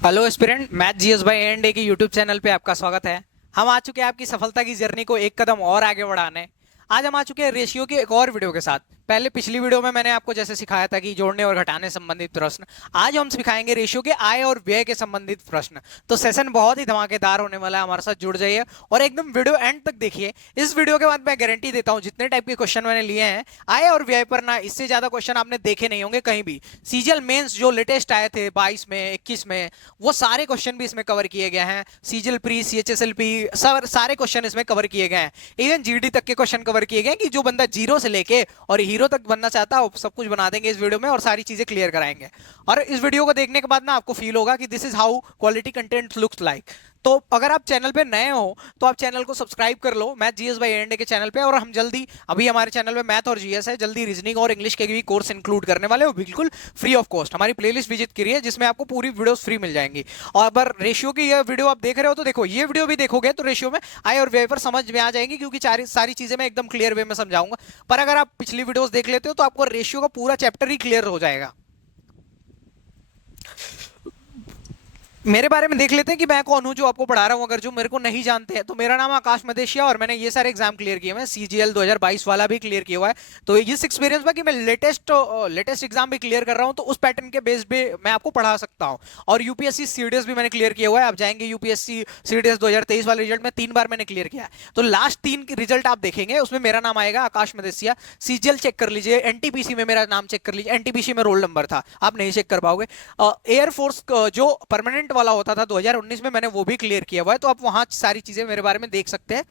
Hello aspirant, math GS by and A K YouTube channel पे आपका स्वागत है। हम आ चुके हैं आपकी सफलता की जर्नी को एक कदम और आगे बढ़ाने। आज हम आ चुके हैं रेशियो की एक और वीडियो के साथ। पहले पिछली वीडियो में मैंने आपको जैसे सिखाया था कि जोड़ने और घटाने संबंधित प्रश्न, आज हम सिखाएंगे रेशियो के आय और व्यय के संबंधित प्रश्न। तो सेशन बहुत ही धमाकेदार होने वाला है, हमारे साथ जुड़ जाइए और एकदम वीडियो एंड तक देखिए। इस वीडियो के बाद मैं गारंटी देता हूं जितने टाइप के क्वेश्चन मैंने लिए हैं आय और व्यय पर ना, इससे ज्यादा क्वेश्चन आपने देखे नहीं होंगे कहीं भी। सीजीएल मेंस जो लेटेस्ट आए थे 22 में 21 में, वो सारे क्वेश्चन भी इसमें कवर किए गए हैं। सीजीएल प्री सीएचएसएलपी सारे क्वेश्चन इसमें कवर किए गए हैं। इवन जीडी तक के क्वेश्चन कवर किए गए कि जो बंदा जीरो से लेके और हीरो तक बनना चाहता है सब कुछ बना देंगे इस वीडियो में और सारी चीजें क्लियर कराएंगे। और इस वीडियो को देखने के बाद ना आपको फील होगा कि this is how quality content looks like. तो अगर आप चैनल पे नए हो तो आप चैनल को सब्सक्राइब कर लो मैथ जीएस बाय एंड के चैनल पे। और हम जल्दी अभी हमारे चैनल पे मैथ और जीएस है, जल्दी रीजनिंग और इंग्लिश के भी कोर्स इंक्लूड करने वाले हो, बिल्कुल फ्री ऑफ कॉस्ट। हमारी प्लेलिस्ट विजिट करिए जिसमें आपको पूरी वीडियोस फ्री मिल जाएंगी। और अगर रेशियो की ये वीडियो आप देख रहे हो तो देखो, ये वीडियो भी देखोगे तो रेशियो में आय और व्यय पर समझ में आ जाएंगी, क्योंकि सारी चीजें मैं एकदम क्लियर वे में समझाऊंगा। पर अगर आप पिछली वीडियोस देख लेते हो तो आपको रेशियो का पूरा चैप्टर ही क्लियर हो जाएगा। मेरे बारे में देख लेते हैं कि मैं कौन हूं जो आपको पढ़ा रहा हूं। अगर जो मेरे को नहीं जानते हैं तो मेरा नाम आकाश मदेशिया और मैंने ये सारे एग्जाम क्लियर किए हैं। सीजीएल 2022 वाला भी क्लियर किया हुआ है। तो इस एक्सपीरियंस में कि मैं लेटेस्ट एग्जाम भी क्लियर कर रहा हूं, तो उस पैटर्न के बेस पे मैं आपको पढ़ा सकता हूं। और यूपीएससी सीडीएस भी मैंने क्लियर किया हुआ है। आप जाएंगे यूपीएससी सीडीएस 2023 वाले रिजल्ट में 3 बार मैंने क्लियर किया है। तो लास्ट 3 रिजल्ट आप देखेंगे उसमें मेरा नाम आएगा आकाश मदेशिया। सीजीएल चेक कर लीजिए, एनटीपीसी में मेरा नाम चेक कर लीजिए। एनटीपीसी में रोल नंबर था, आप नहीं चेक कर पाओगे। एयरफोर्स जो परमानेंट वाला होता था 2019 में, मैंने वो भी क्लियर किया हुआ है। तो आप वहां सारी चीजें मेरे बारे में देख सकते हैं।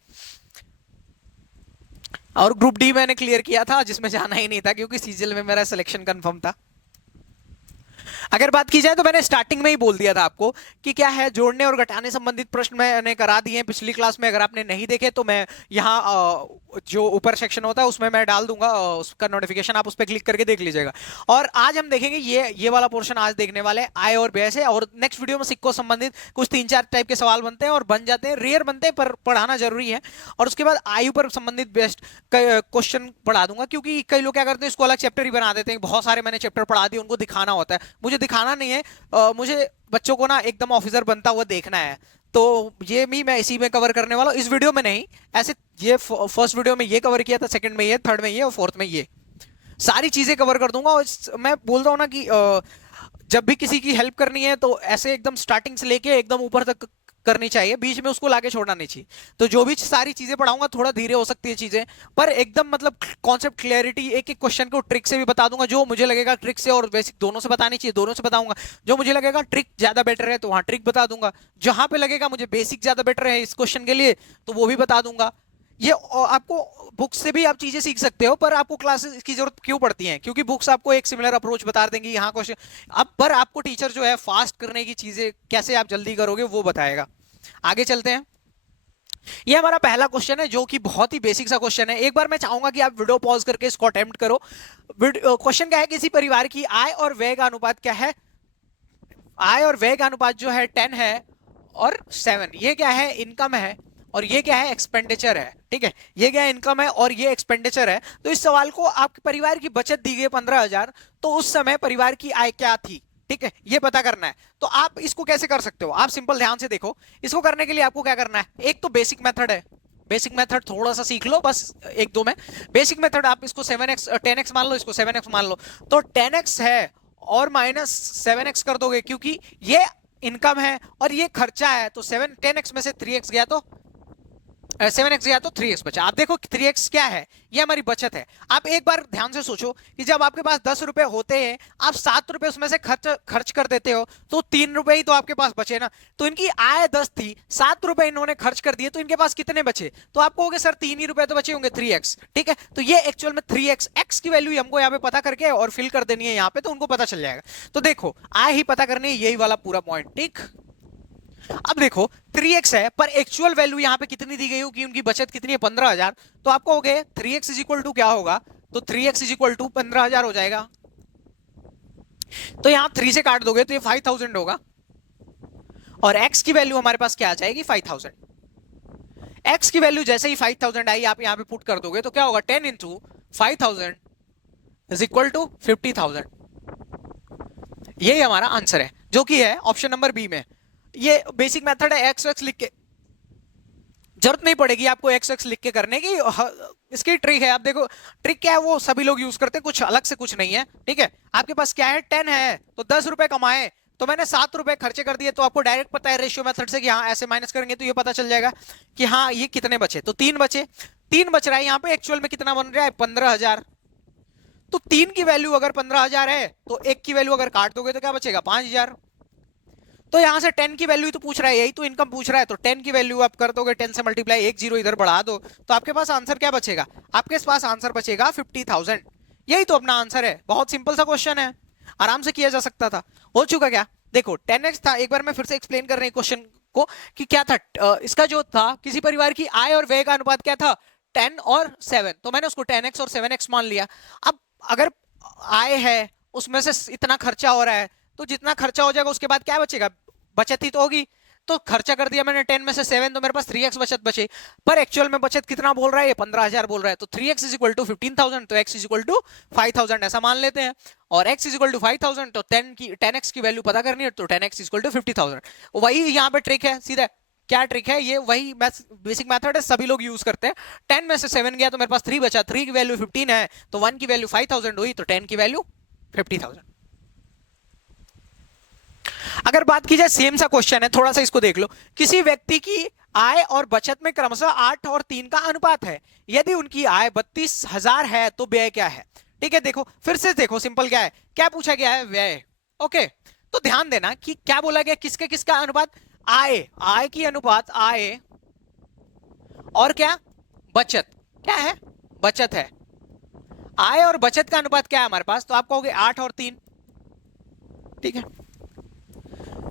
और ग्रुप डी मैंने क्लियर किया था जिसमें जाना ही नहीं था क्योंकि सीजीएल में मेरा सिलेक्शन कंफर्म था। अगर बात की जाए तो मैंने स्टार्टिंग में ही बोल दिया था आपको कि क्या है, जोड़ने और घटाने संबंधित प्रश्न मैंने करा दिए हैं पिछली क्लास में। अगर आपने नहीं देखे तो मैं यहाँ जो ऊपर सेक्शन होता है उसमें मैं डाल दूंगा उसका नोटिफिकेशन, आप उस पर क्लिक करके देख लीजिएगा। और आज हम देखेंगे ये वाला पोर्शन आज देखने वाले हैं आय और व्यय से। और नेक्स्ट वीडियो में सिक्कों संबंधित कुछ 3-4 टाइप के सवाल बनते हैं और बन जाते हैं, रेयर बनते हैं पर पढ़ाना जरूरी है। और उसके बाद आयु पर संबंधित बेस्ट क्वेश्चन पढ़ा दूंगा, क्योंकि कई लोग क्या करते हैं इसको अलग चैप्टर ही बना देते हैं। बहुत सारे मैंने चैप्टर पढ़ा दिए, उनको दिखाना होता है। मुझे दिखाना नहीं है, मुझे बच्चों को ना एकदम ऑफिसर बनता हुआ देखना है। तो ये भी मैं इसी में कवर करने वाला हूं, इस वीडियो में नहीं। ऐसे ये फर्स्ट वीडियो में ये कवर किया था, सेकंड में ये, थर्ड में ये और फोर्थ में ये सारी चीजें कवर कर दूंगा। और मैं बोल रहा हूं ना कि जब भी किसी की हेल्प करनी है तो ऐसे एकदम स्टार्टिंग से लेके एकदम ऊपर तक करनी चाहिए, बीच में उसको लाके छोड़ना नहीं चाहिए। तो जो भी सारी चीजें पढ़ाऊंगा थोड़ा धीरे हो सकती है चीजें, पर एकदम मतलब कॉन्सेप्ट क्लैरिटी, एक एक क्वेश्चन को ट्रिक से भी बता दूंगा। जो मुझे लगेगा ट्रिक से और बेसिक दोनों से बतानी चाहिए दोनों से बताऊंगा। जो मुझे लगेगा ट्रिक ज्यादा बेटर है तो वहां ट्रिक बता दूंगा। जहां पे लगेगा मुझे बेसिक ज्यादा बेटर है इस क्वेश्चन के लिए तो वो भी बता दूंगा। ये आपको बुक्स से भी आप चीजें सीख सकते हो, पर आपको क्लासेस की जरूरत क्यों पड़ती है? क्योंकि बुक्स आपको एक सिमिलर अप्रोच बता देंगी यहाँ क्वेश्चन। अब पर आपको टीचर जो है फास्ट करने की चीजें कैसे आप जल्दी करोगे वो बताएगा। आगे चलते हैं। ये हमारा पहला क्वेश्चन है जो कि बहुत ही बेसिक सा क्वेश्चन है। एक बार मैं चाहूंगा कि आप वीडियो पॉज करके इसको अटेम्प्ट करो। क्वेश्चन क्या है, किसी परिवार की आय और व्यय का अनुपात क्या है? आय और व्यय का अनुपात जो है 10 है और 7। ये क्या है, इनकम है और ये क्या है, एक्सपेंडिचर है। ठीक है, ये क्या है, इनकम है और ये एक्सपेंडिचर है। तो इस सवाल को आपके परिवार की बचत दी गई 15,000, तो उस समय परिवार की आय क्या थी? ठीक है, ये पता करना है। तो आप इसको कैसे कर सकते हो? आप सिंपल ध्यान से देखो। इसको करने के लिए आपको क्या करना है, एक तो बेसिक मेथड है। बेसिक मेथड थोड़ा सा सीख लो, बस एक दो में। बेसिक मेथड आप इसको 7x 10x मान लो, इसको 7x मान लो। तो 10x है और माइनस 7x कर दोगे, क्योंकि ये इनकम है और ये खर्चा है। तो 10x में से 3x गया तो 7x गया तो 3x बचा। आप देखो 3x क्या है, ये हमारी बचत है। आप एक बार ध्यान से सोचो कि जब आपके पास 10 रुपए होते हैं, आप 7 रुपए उसमें से खर्च कर देते हो, तो 3 रुपए ही तो आपके पास बचे ना। तो इनकी आय 10 थी, 7 रुपए इन्होंने खर्च कर दिए, तो इनके पास कितने बचे? तो आप कहोगे सर 3 ही रुपए तो बचे होंगे, 3x। ठीक है, तो ये एक्चुअल में 3x, x की वैल्यू हमको यहाँ पे पता करके और फिल कर देनी है यहाँ पे, तो उनको पता चल जाएगा। तो देखो आय ही पता करनी है, यही वाला पूरा पॉइंट। ठीक, अब देखो 3x है पर एक्चुअल वैल्यू यहां पे कितनी दी गई होगी, उनकी बचत कितनी है, 15,000। तो आपको हो गए 3x इज इक्वल टू क्या होगा, तो 3x इज इक्वल टू 15,000 हो जाएगा। तो यहां 3 से काट दोगे तो ये 5,000 होगा और x की वैल्यू हमारे पास क्या आ जाएगी, 5,000। x की वैल्यू जैसे ही 5,000 आई आप यहां पे पुट कर दोगे तो क्या होगा, 10 इंटू 5,000 इज इक्वल टू 50,000। यही हमारा आंसर है। जो कि है ऑप्शन नंबर बी में। ये बेसिक मेथड है, एक्स एक्स लिख के, जरूरत नहीं पड़ेगी आपको एक्स एक्स लिख के करने की। इसकी ट्रिक है, आप देखो ट्रिक क्या है, वो सभी लोग यूज करते हैं, कुछ अलग से कुछ नहीं है, ठीक है। आपके पास क्या है, 10 है तो 10 रुपए कमाए, तो मैंने 7 रुपए खर्चे कर दिए, तो आपको डायरेक्ट पता है रेशियो मेथड से कि हाँ ऐसे माइनस करेंगे तो ये पता चल जाएगा कि हाँ ये कितने बचे, तो 3 बचे। 3 बच रहा है यहाँ पे, एक्चुअल में कितना बन रहा है, 15,000। तो 3 की वैल्यू अगर 15,000 है तो 1 की वैल्यू अगर काट दोगे तो क्या बचेगा, 5,000। तो यहां से 10 की वैल्यू तो पूछ रहा है, यही तो इनकम पूछ रहा है, तो 10 की वैल्यू आप कर दोगे 10 से मल्टीप्लाई, एक जीरो इधर बढ़ा दो, तो आपके पास आंसर क्या बचेगा, आपके पास आंसर बचेगा 50,000। यही तो अपना आंसर है, बहुत सिंपल सा क्वेश्चन है, आराम से किया जा सकता था। हो चुका क्या, देखो 10x था, एक बार मैं फिर से एक्सप्लेन कर रही हूं क्वेश्चन को कि क्या था। इसका जो था, किसी परिवार की आय और व्यय का अनुपात क्या था, 10 और 7, तो मैंने उसको 10x और 7x मान लिया। अब अगर आय है उसमें से इतना खर्चा हो रहा है, तो जितना खर्चा हो जाएगा उसके बाद क्या बचेगा, बचत ही तो होगी। तो खर्चा कर दिया मैंने 10 में से 7, तो मेरे पास 3x बचत बचे। पर एक्चुअल में बचत कितना बोल रहा है, ये 15,000 बोल रहा है, तो 3x इज इक्वल टू 15,000, तो x इज इक्वल टू 5,000 ऐसा मान लेते हैं। और x इज इक्वल टू 5,000, तो 10x की वैल्यू पता करनी है, तो 10x इज इक्वल टू 50,000। वही यहाँ पे ट्रिक है, सीधा क्या ट्रिक है, ये वही बेसिक मेथड है, सभी लोग यूज करते हैं। 10 में से 7 गया तो मेरे पास 3 बचा, 3 की वैल्यू 15 है, तो 1 की वैल्यू 5,000 हुई, तो 10 की वैल्यू 50,000। अगर बात की जाए, सेम सा क्वेश्चन है, थोड़ा सा इसको देख लो। किसी व्यक्ति की आय और बचत में क्रमशः 8 और 3 का अनुपात है। यदि उनकी आय 32,000 है तो व्यय क्या है। ठीक है, देखो फिर से देखो, सिंपल क्या है, क्या पूछा गया है, व्यय। ओके, तो ध्यान देना कि क्या बोला गया, किसके किसका अनुपात, आय, आय की अनुपात, आय और क्या, बचत, क्या है, बचत है। आय और बचत का अनुपात क्या है हमारे पास, तो आप कहोगे 8 और 3, ठीक है।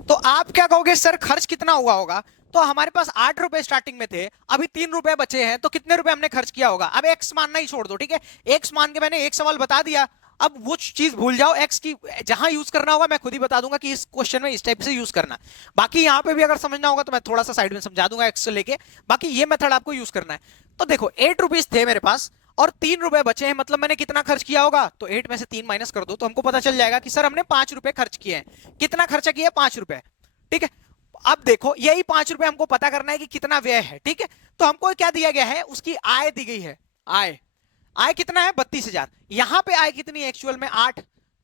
तो आप क्या कहोगे, सर खर्च कितना हुआ होगा, तो हमारे पास 8 रुपए स्टार्टिंग में थे, अभी 3 रुपए बचे हैं, तो कितने रुपए हमने खर्च किया होगा। अब एक्स मानना ही छोड़ दो, ठीक है, एक्स मान के मैंने एक सवाल बता दिया। अब वो चीज भूल जाओ, एक्स की जहां यूज करना होगा मैं खुद ही बता दूंगा कि इस क्वेश्चन में इस टाइप से यूज करना। बाकी यहां पे भी अगर समझना होगा तो मैं थोड़ा सा साइड में समझा दूंगा एक्स से लेके, बाकी ये मेथड आपको यूज करना है। तो देखो 8 रुपीज थे मेरे पास और 3 रुपए बचे हैं, मतलब मैंने कितना खर्च किया होगा, तो 8 में से 3 माइनस कर दो तो हमको पता चल जाएगा कि सर हमने 5 रुपए खर्च किए हैं। कितना खर्चा किया, 5 रुपए, ठीक है। अब देखो यही 5 रुपए हमको पता करना है कि कितना व्यय है, ठीक है। तो हमको क्या दिया गया है, उसकी आय दी गई है, आय, आय कितना है, 32,000। यहां पे आय कितनी है, एक्चुअल में 8,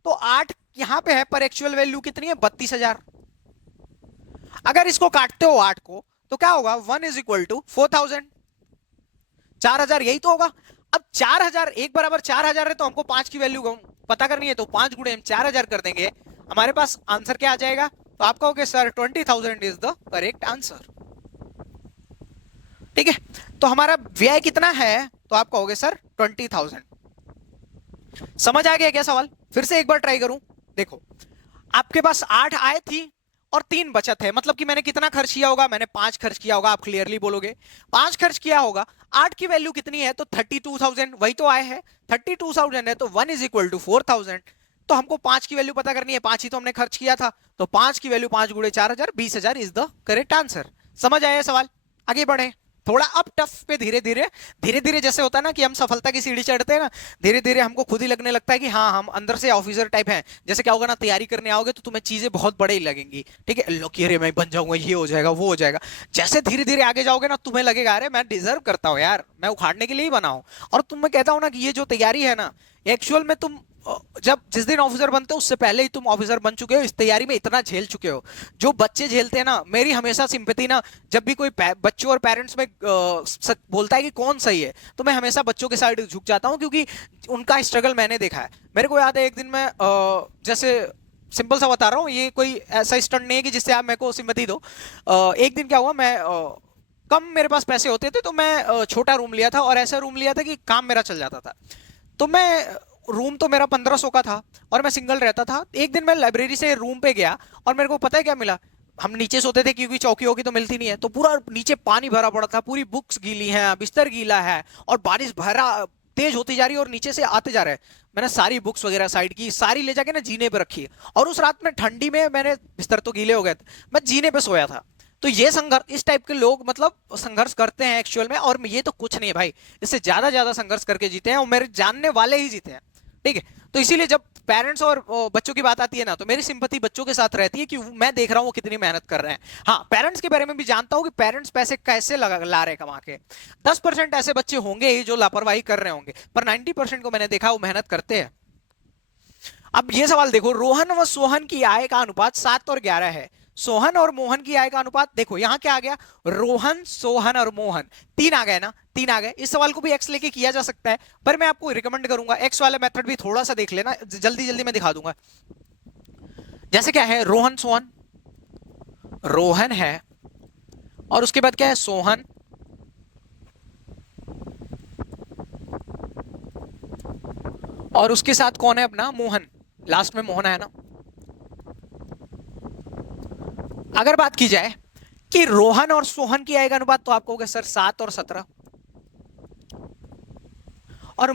तो 8 यहां पे है, पर एक्चुअल वैल्यू कितनी है, 32,000। अगर इसको काटते हो 8 को तो क्या होगा, 1 इज इक्वल टू 4,000, 4,000, यही तो होगा। अब 4,000 एक बराबर 4,000 है, तो हमको 5 की वैल्यू पता करनी है, तो 5 गुणे हम 4,000 कर देंगे, हमारे पास आंसर क्या आ जाएगा, तो आप कहोगे sir 20,000 is the correct answer, ठीक है। तो हमारा व्यय कितना है, तो आप कहोगे सर 20,000। समझ आ गया क्या सवाल, फिर से एक बार ट्राई करूं, देखो आपके पास 8 आय थी और 3 बचत है, मतलब कि मैंने कितना खर्च किया होगा, मैंने 5 खर्च किया होगा, आप क्लियरली बोलोगे 5 खर्च किया होगा। 8 की वैल्यू कितनी है, तो 32,000, वही तो आय है, 32,000 है, तो 1 इज इक्वल टू 4,000। तो हमको 5 की वैल्यू पता करनी है, 5 ही तो हमने खर्च किया था, तो 5 की वैल्यू 5 गुणे 4,000, 20,000 इज द करेक्ट आंसर। समझ आया सवाल, आगे बढ़े। थोड़ा अब टफ पे धीरे धीरे, धीरे धीरे जैसे होता है ना कि हम सफलता की सीढ़ी चढ़ते हैं ना, धीरे धीरे हमको खुद ही लगने लगता है कि हाँ हम अंदर से ऑफिसर टाइप हैं। जैसे क्या होगा ना, तैयारी करने आओगे तो तुम्हें चीजें बहुत बड़े ही लगेंगी, ठीक है, लो कि अरे मैं बन जाऊंगा, ये हो जाएगा, वो हो जाएगा। जैसे धीरे धीरे आगे जाओगे ना, तुम्हें लगेगा अरे मैं डिजर्व करता हूँ यार, मैं उखाड़ने के लिए ही बना हूं। और तुम, मैं कहता हूं ना कि ये जो तैयारी है ना, एक्चुअल में तुम जब जिस दिन ऑफिसर बनते हो उससे पहले ही तुम ऑफिसर बन चुके हो, इस तैयारी में इतना झेल चुके हो। जो बच्चे झेलते हैं ना, मेरी हमेशा सिंपैथी ना, जब भी कोई बच्चों और पेरेंट्स में बोलता है कि कौन सही है, तो मैं हमेशा बच्चों के साइड झुक जाता हूं, क्योंकि उनका स्ट्रगल मैंने देखा है। मेरे को याद है एक दिन मैं जैसे सिंपल सा बता रहा हूँ, ये कोई ऐसा स्टंट नहीं है कि जिससे आप मेरे को सिंपैथी दो। एक दिन क्या हुआ, मैं कम मेरे पास पैसे होते थे, तो मैं छोटा रूम लिया था, और ऐसा रूम लिया था कि काम मेरा चल जाता था। तो मैं, रूम तो मेरा 1,500 का था और मैं सिंगल रहता था। एक दिन मैं लाइब्रेरी से रूम पे गया और मेरे को पता है क्या मिला, हम नीचे सोते थे क्योंकि चौकी वौकी तो मिलती नहीं है, तो पूरा नीचे पानी भरा पड़ा था, पूरी बुक्स गीली हैं, बिस्तर गीला है, और बारिश भरा तेज होती जा रही है और नीचे से आते जा रहे हैं। मैंने सारी बुक्स वगैरह साइड की, सारी ले जाके ना जीने पे रखी, और उस रात में ठंडी में मैंने, बिस्तर तो गीले हो गए थे, मैं जीने पे सोया था। तो ये संघर्ष, इस टाइप के लोग मतलब संघर्ष करते हैं एक्चुअल में, और ये तो कुछ नहीं है भाई, इससे ज्यादा ज्यादा संघर्ष करके जीते हैं, और मेरे जानने वाले ही जीते हैं, ठीक है। तो इसीलिए जब पेरेंट्स और बच्चों की बात आती है ना, तो मेरी सिंपैथी बच्चों के साथ रहती है कि मैं देख रहा हूँ वो कितनी मेहनत कर रहे हैं। हाँ, पेरेंट्स के बारे में भी जानता हूँ कि पेरेंट्स पैसे कैसे ला रहे हैं कमा के। 10% ऐसे बच्चे होंगे ही जो लापरवाही कर रहे होंगे, पर 90% को मैंने देखा वो मेहनत करते हैं। अब ये सवाल देखो, रोहन व सोहन की आय का अनुपात 7 और 11 है। सोहन और मोहन की आय का अनुपात देखो, यहां क्या आ गया, रोहन सोहन और मोहन, तीन आ गए ना, तीन आ गए। इस सवाल को भी एक्स लेके किया जा सकता है, पर मैं आपको रिकमेंड करूंगा एक्स वाला मेथड भी थोड़ा सा देख लेना, जल्दी जल्दी मैं दिखा दूंगा। जैसे क्या है, रोहन सोहन, रोहन है और उसके बाद क्या है, सोहन, और उसके साथ कौन है अपना, मोहन, लास्ट में मोहन है ना। अगर बात की जाए कि रोहन और सोहन की आय का अनुपात, तो आपको होगा सर 7 और 17, और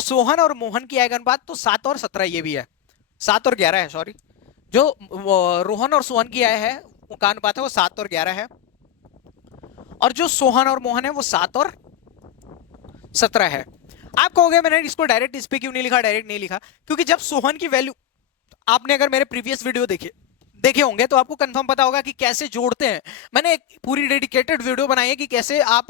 सोहन और मोहन की आय का अनुपात तो 7 और 17 ये भी है, 7 और 11 है, सॉरी। जो रोहन और सोहन की आय है का अनुपात है वो 7 और 11 है, और जो सोहन और मोहन है वो 7 और 17 है। आप कहोगे मैंने इसको डायरेक्ट इस पे क्यों नहीं लिखा, डायरेक्ट नहीं लिखा, क्योंकि जब सोहन की वैल्यू, आपने अगर मेरे प्रीवियस वीडियो देखे होंगे तो आपको कंफर्म पता होगा कि कैसे जोड़ते हैं। मैंने एक पूरी डेडिकेटेड वीडियो बनाई है कि कैसे आप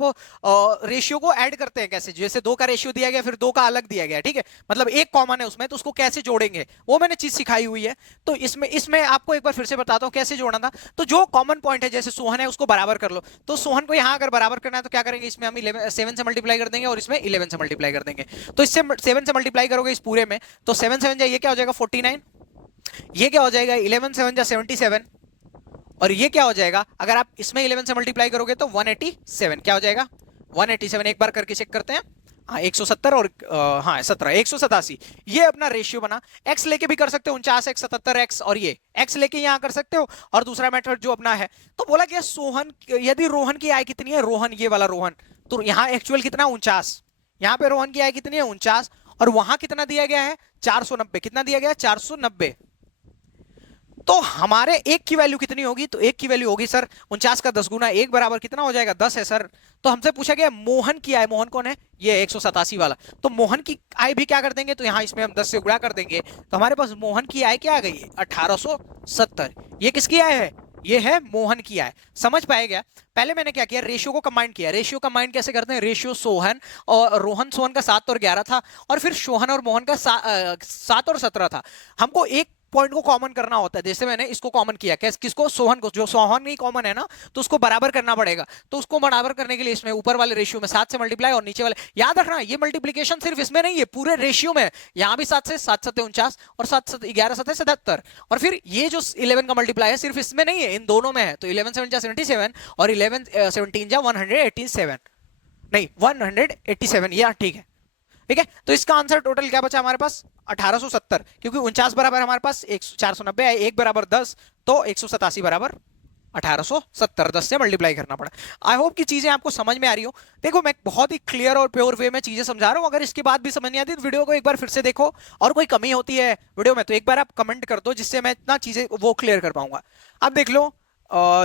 रेशियो को ऐड करते हैं, कैसे, जैसे 2 का रेशियो दिया गया फिर 2 का अलग दिया गया, ठीक है, मतलब एक कॉमन है उसमें, तो उसको कैसे जोड़ेंगे वो मैंने चीज सिखाई हुई है। तो इसमें आपको एक बार फिर से बताता हूँ कैसे जोड़ना था। तो जो कॉमन पॉइंट है, जैसे सोहन है उसको बराबर कर लो, तो सोहन को यहाँ अगर बराबर करना है तो क्या करेंगे, इसमें हम 7 से मल्टीप्लाई कर देंगे और इसमें 11 से मल्टीप्लाई कर देंगे। तो इससे 7 से मल्टीप्लाई करोगे इस पूरे में, तो 7 7 ये क्या हो जाएगा 49, ये क्या हो जाएगा 11 7 77, और ये क्या हो जाएगा, अगर आप इसमें 11 से मल्टीप्लाई करोगे तो 187, क्या हो जाएगा 187। एक बार करके चेक करते हैं, हाँ 170 और हाँ 17, 187, ये अपना रेशियो बना। एक्स लेके भी कर सकते हो, 49 x 77 x, और ये एक्स लेके यहां कर सकते हो, और दूसरा मेथड जो अपना है, तो बोला कि सोहन, यदि रोहन की आय कितनी है, रोहन, ये वाला रोहन, तो यहाँ एक्चुअल कितना 49, यहाँ पे रोहन की आय कितनी है 49, और वहां कितना दिया गया है 490, कितना दिया गया है 490। तो हमारे एक की वैल्यू कितनी होगी, तो एक की वैल्यू होगी सर 49 का 10 गुना 1 बराबर कितना हो जाएगा 10 है सर। तो हमसे पूछा गया मोहन की आय, मोहन कौन है, ये 187 वाला, तो मोहन की आय भी क्या कर देंगे, तो यहां इसमें हम 10 से गुणा कर देंगे, तो हमारे पास मोहन की आय क्या आ गई 1870। ये किसकी आय है, ये है मोहन की आय। समझ पाएगा, पहले मैंने क्या किया, रेशियो को कंबाइन किया। रेशियो कंबाइन कैसे करते हैं, रेशियो सोहन और रोहन सोहन का 7 और 11 था, और फिर सोहन और मोहन का 7 और 17 था। हमको एक पॉइंट को कॉमन करना होता है, जैसे मैंने इसको कॉमन किया, किसको, सोहन को, जो सोहन नहीं कॉमन है ना, तो उसको बराबर करना पड़ेगा। तो उसको बराबर करने के लिए इसमें ऊपर वाले रेशियो में 7 से मल्टीप्लाई, और नीचे वाले, याद रखना ये मल्टीप्लीकेशन सिर्फ इसमें नहीं है, पूरे रेशियो में, यहां भी 7 से 7 7 49 और 7 7 11 7 77, और फिर ये जो 11 का मल्टीप्लाई है सिर्फ इसमें नहीं है, इन दोनों में है। तो 11 7 77 और 11 17 187, नहीं 187, या ठीक है, ठीक है। तो इसका आंसर टोटल क्या बचा हमारे पास 1870, क्योंकि 49 बराबर हमारे पास 490 है, 1 बराबर 10, तो 187 बराबर 1870, 10 से मल्टीप्लाई करना पड़ा। आई होप कि चीजें आपको समझ में आ रही हो। देखो मैं बहुत ही क्लियर और प्योर वे में चीजें समझा रहा हूं, अगर इसके बाद भी समझ नहीं आती तो वीडियो को एक बार फिर से देखो, और कोई कमी होती है वीडियो में तो एक बार आप कमेंट कर दो, जिससे मैं इतना चीजें वो क्लियर कर पाऊंगा। अब देख लो,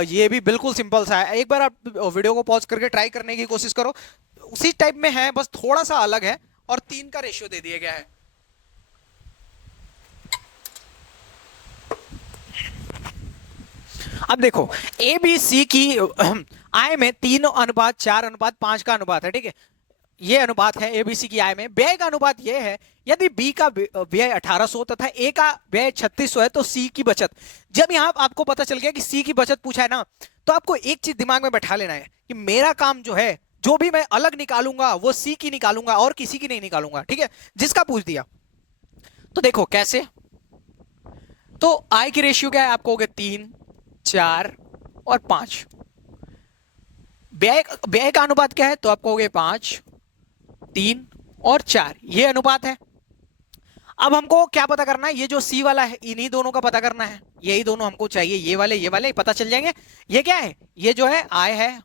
ये भी बिल्कुल सिंपल सा है, एक बार आप वीडियो को पॉज करके ट्राई करने की कोशिश करो, उसी टाइप में है, बस थोड़ा सा अलग है, और 3 का रेशियो दे दिया गया है। अब देखो ए बी सी की आय में 3:4:5 का अनुपात है, ठीक है, ये अनुपात है एबीसी की आय में। व्यय का अनुपात ये है, यदि बी का व्यय 1800 तथा ए का व्यय 3600 है, तो सी की बचत। जब यहां आपको पता चल गया कि सी की बचत पूछा है ना, तो आपको एक चीज दिमाग में बैठा लेना है कि मेरा काम जो है, जो भी मैं अलग निकालूंगा वो सी की निकालूंगा और किसी की नहीं निकालूंगा, ठीक है, जिसका पूछ दिया। तो देखो कैसे, तो आय की रेशियो क्या है, आपको हो गए 3 4 और 5। व्यय का अनुपात क्या है, तो आपको हो गए 5 3 और 4, ये अनुपात है। अब हमको क्या पता करना है, ये जो सी वाला है इन्हीं दोनों का पता करना है, यही दोनों हमको चाहिए, ये वाले पता चल जाएंगे। ये क्या है, ये जो है आय है,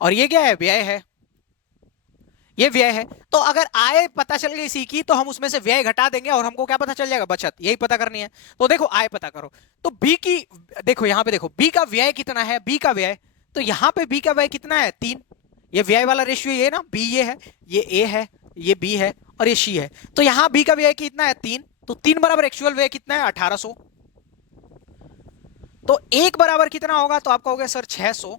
और ये क्या है, व्यय है, ये व्यय है। तो अगर आय पता चल गई सी की, तो हम उसमें से व्यय घटा देंगे और हमको क्या पता चल जाएगा, बचत, यही पता करनी है। तो देखो आय पता करो, तो बी की, देखो यहां पे देखो बी का व्यय कितना है, बी का व्यय, तो यहां पे बी का व्यय कितना है 3, ये व्यय वाला रेशियो ये ना, बी ये है, ये ए है, ये बी है, और ये सी है। तो यहां बी का व्यय कितना है 3, तो 3 बराबर एक्चुअल व्यय कितना है 1800। तो 1 बराबर कितना होगा, तो आपका हो गया सर 600।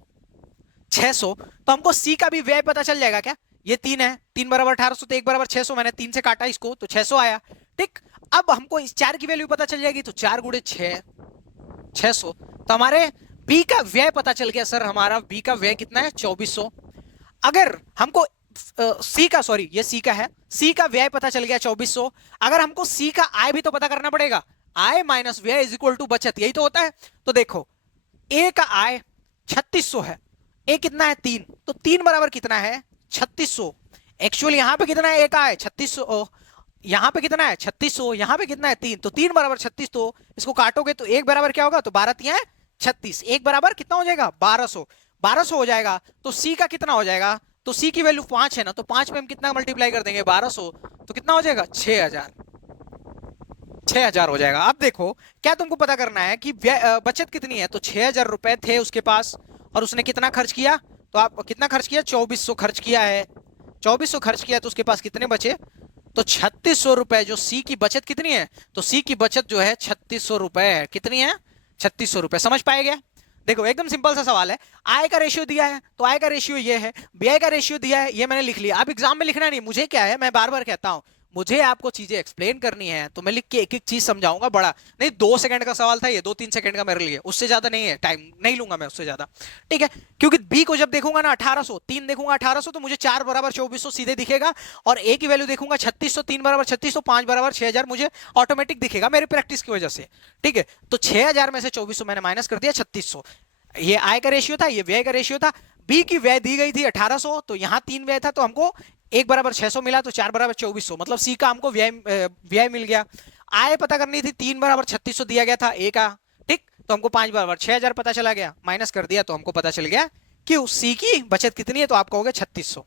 600 तो हमको सी का भी व्यय पता चल जाएगा क्या, ये 3 है, 3 बराबर 1800 तो 1 बराबर 600, मैंने 3 से काटा इसको तो 600 आया। ठीक, अब हमको इस 4 की वैल्यू पता चल जाएगी, तो 4 गुणे 6 600। तो हमारे बी का व्यय पता चल गया सर, हमारा बी का व्यय कितना है 2400। अगर हमको सी का, सॉरी ये सी का है, सी का व्यय पता चल गया 2400। अगर हमको सी का आय भी तो पता करना पड़ेगा, आय माइनस व्यय इज इक्वल टू बचत, यही तो होता है। तो देखो ए का आय 3600 है, ए कितना है 3, तो 3 बराबर कितना है 3600। एक्चुअल यहां पे कितना है ए का आय 3600, यहां पे कितना है 3600, यहां पे कितना है 3, तो 3 बराबर 36, तो इसको काटोगे तो 1 बराबर क्या होगा, तो 12 3 36, 1 बराबर कितना हो जाएगा 1200, 1200 हो जाएगा। तो सी का कितना हो जाएगा, तो सी की वैल्यू 5 है ना, तो 5 में हम कितना मल्टीप्लाई कर देंगे 1200, तो कितना हो जाएगा 6000, 6000 हो जाएगा। अब देखो क्या तुमको पता करना है कि बचत कितनी है, तो 6000 रुपए थे उसके पास और उसने कितना खर्च किया, तो आप कितना खर्च किया 2400 खर्च किया है, 2400 खर्च किया तो उसके पास कितने बचे, तो 3600 रुपए। जो सी की बचत कितनी है, तो सी की बचत जो है 3600 रुपए है, कितनी है 3600 रुपए। समझ पाए गया, देखो एकदम सिंपल सा सवाल है। आय का रेशियो दिया है तो आय का रेशियो ये है, व्यय का रेशियो दिया है ये मैंने लिख लिया। अब एग्जाम में लिखना नहीं, मुझे क्या है, मैं बार बार कहता हूं मुझे आपको चीजें एक्सप्लेन करनी है तो मैं लिख के एक एक चीज समझाऊंगा। बड़ा नहीं, 2 सेकंड का सवाल था ये, 2-3 सेकंड का मेरे लिए, उससे ज्यादा नहीं है, टाइम नहीं लूंगा मैं उससे ज्यादा, ठीक है। क्योंकि बी को जब देखूंगा ना 1800, 3 देखूंगा 1800, तो मुझे 4 बराबर 2400 सीधे दिखेगा, और ए की वैल्यू देखूंगा 3600, 3 बराबर 3600, 5 बराबर 6000 मुझे ऑटोमेटिक दिखेगा मेरी प्रैक्टिस की वजह से, ठीक है। तो 6000 में से 2400 मैंने माइनस कर दिया 3600, ये आय का रेशियो था, ये व्यय का रेशियो था। बी की व्यय दी गई थी 1800, तो यहां 3 व्यय था, तो हमको 1 बराबर 600 मिला, तो 4 बराबर 2400, मतलब सी का हमको व्यय मिल गया। आय पता करनी थी, 3 बराबर 3600 दिया गया था ए का, ठीक, तो हमको 5 बराबर 6000 पता चला गया, माइनस कर दिया तो हमको पता चल गया कि उस सी की बचत कितनी है, तो आप कहोगे 3600।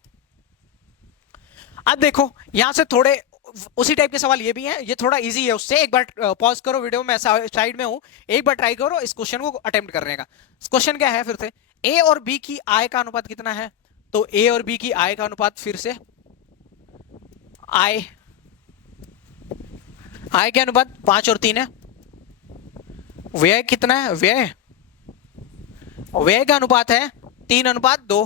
अब देखो यहां से थोड़े उसी टाइप के सवाल ये भी हैं, ये थोड़ा इजी है उससे। एक बार पॉज करो वीडियो में, साइड में हूं, एक बार ट्राई करो इस क्वेश्चन को अटेम्प्ट करने का। क्वेश्चन क्या है फिर से, ए और बी की आय का अनुपात कितना है, तो ए और बी की आय का अनुपात, फिर से आय, आय के अनुपात 5 और 3 है। व्यय कितना है, व्यय, व्यय का अनुपात है 3:2,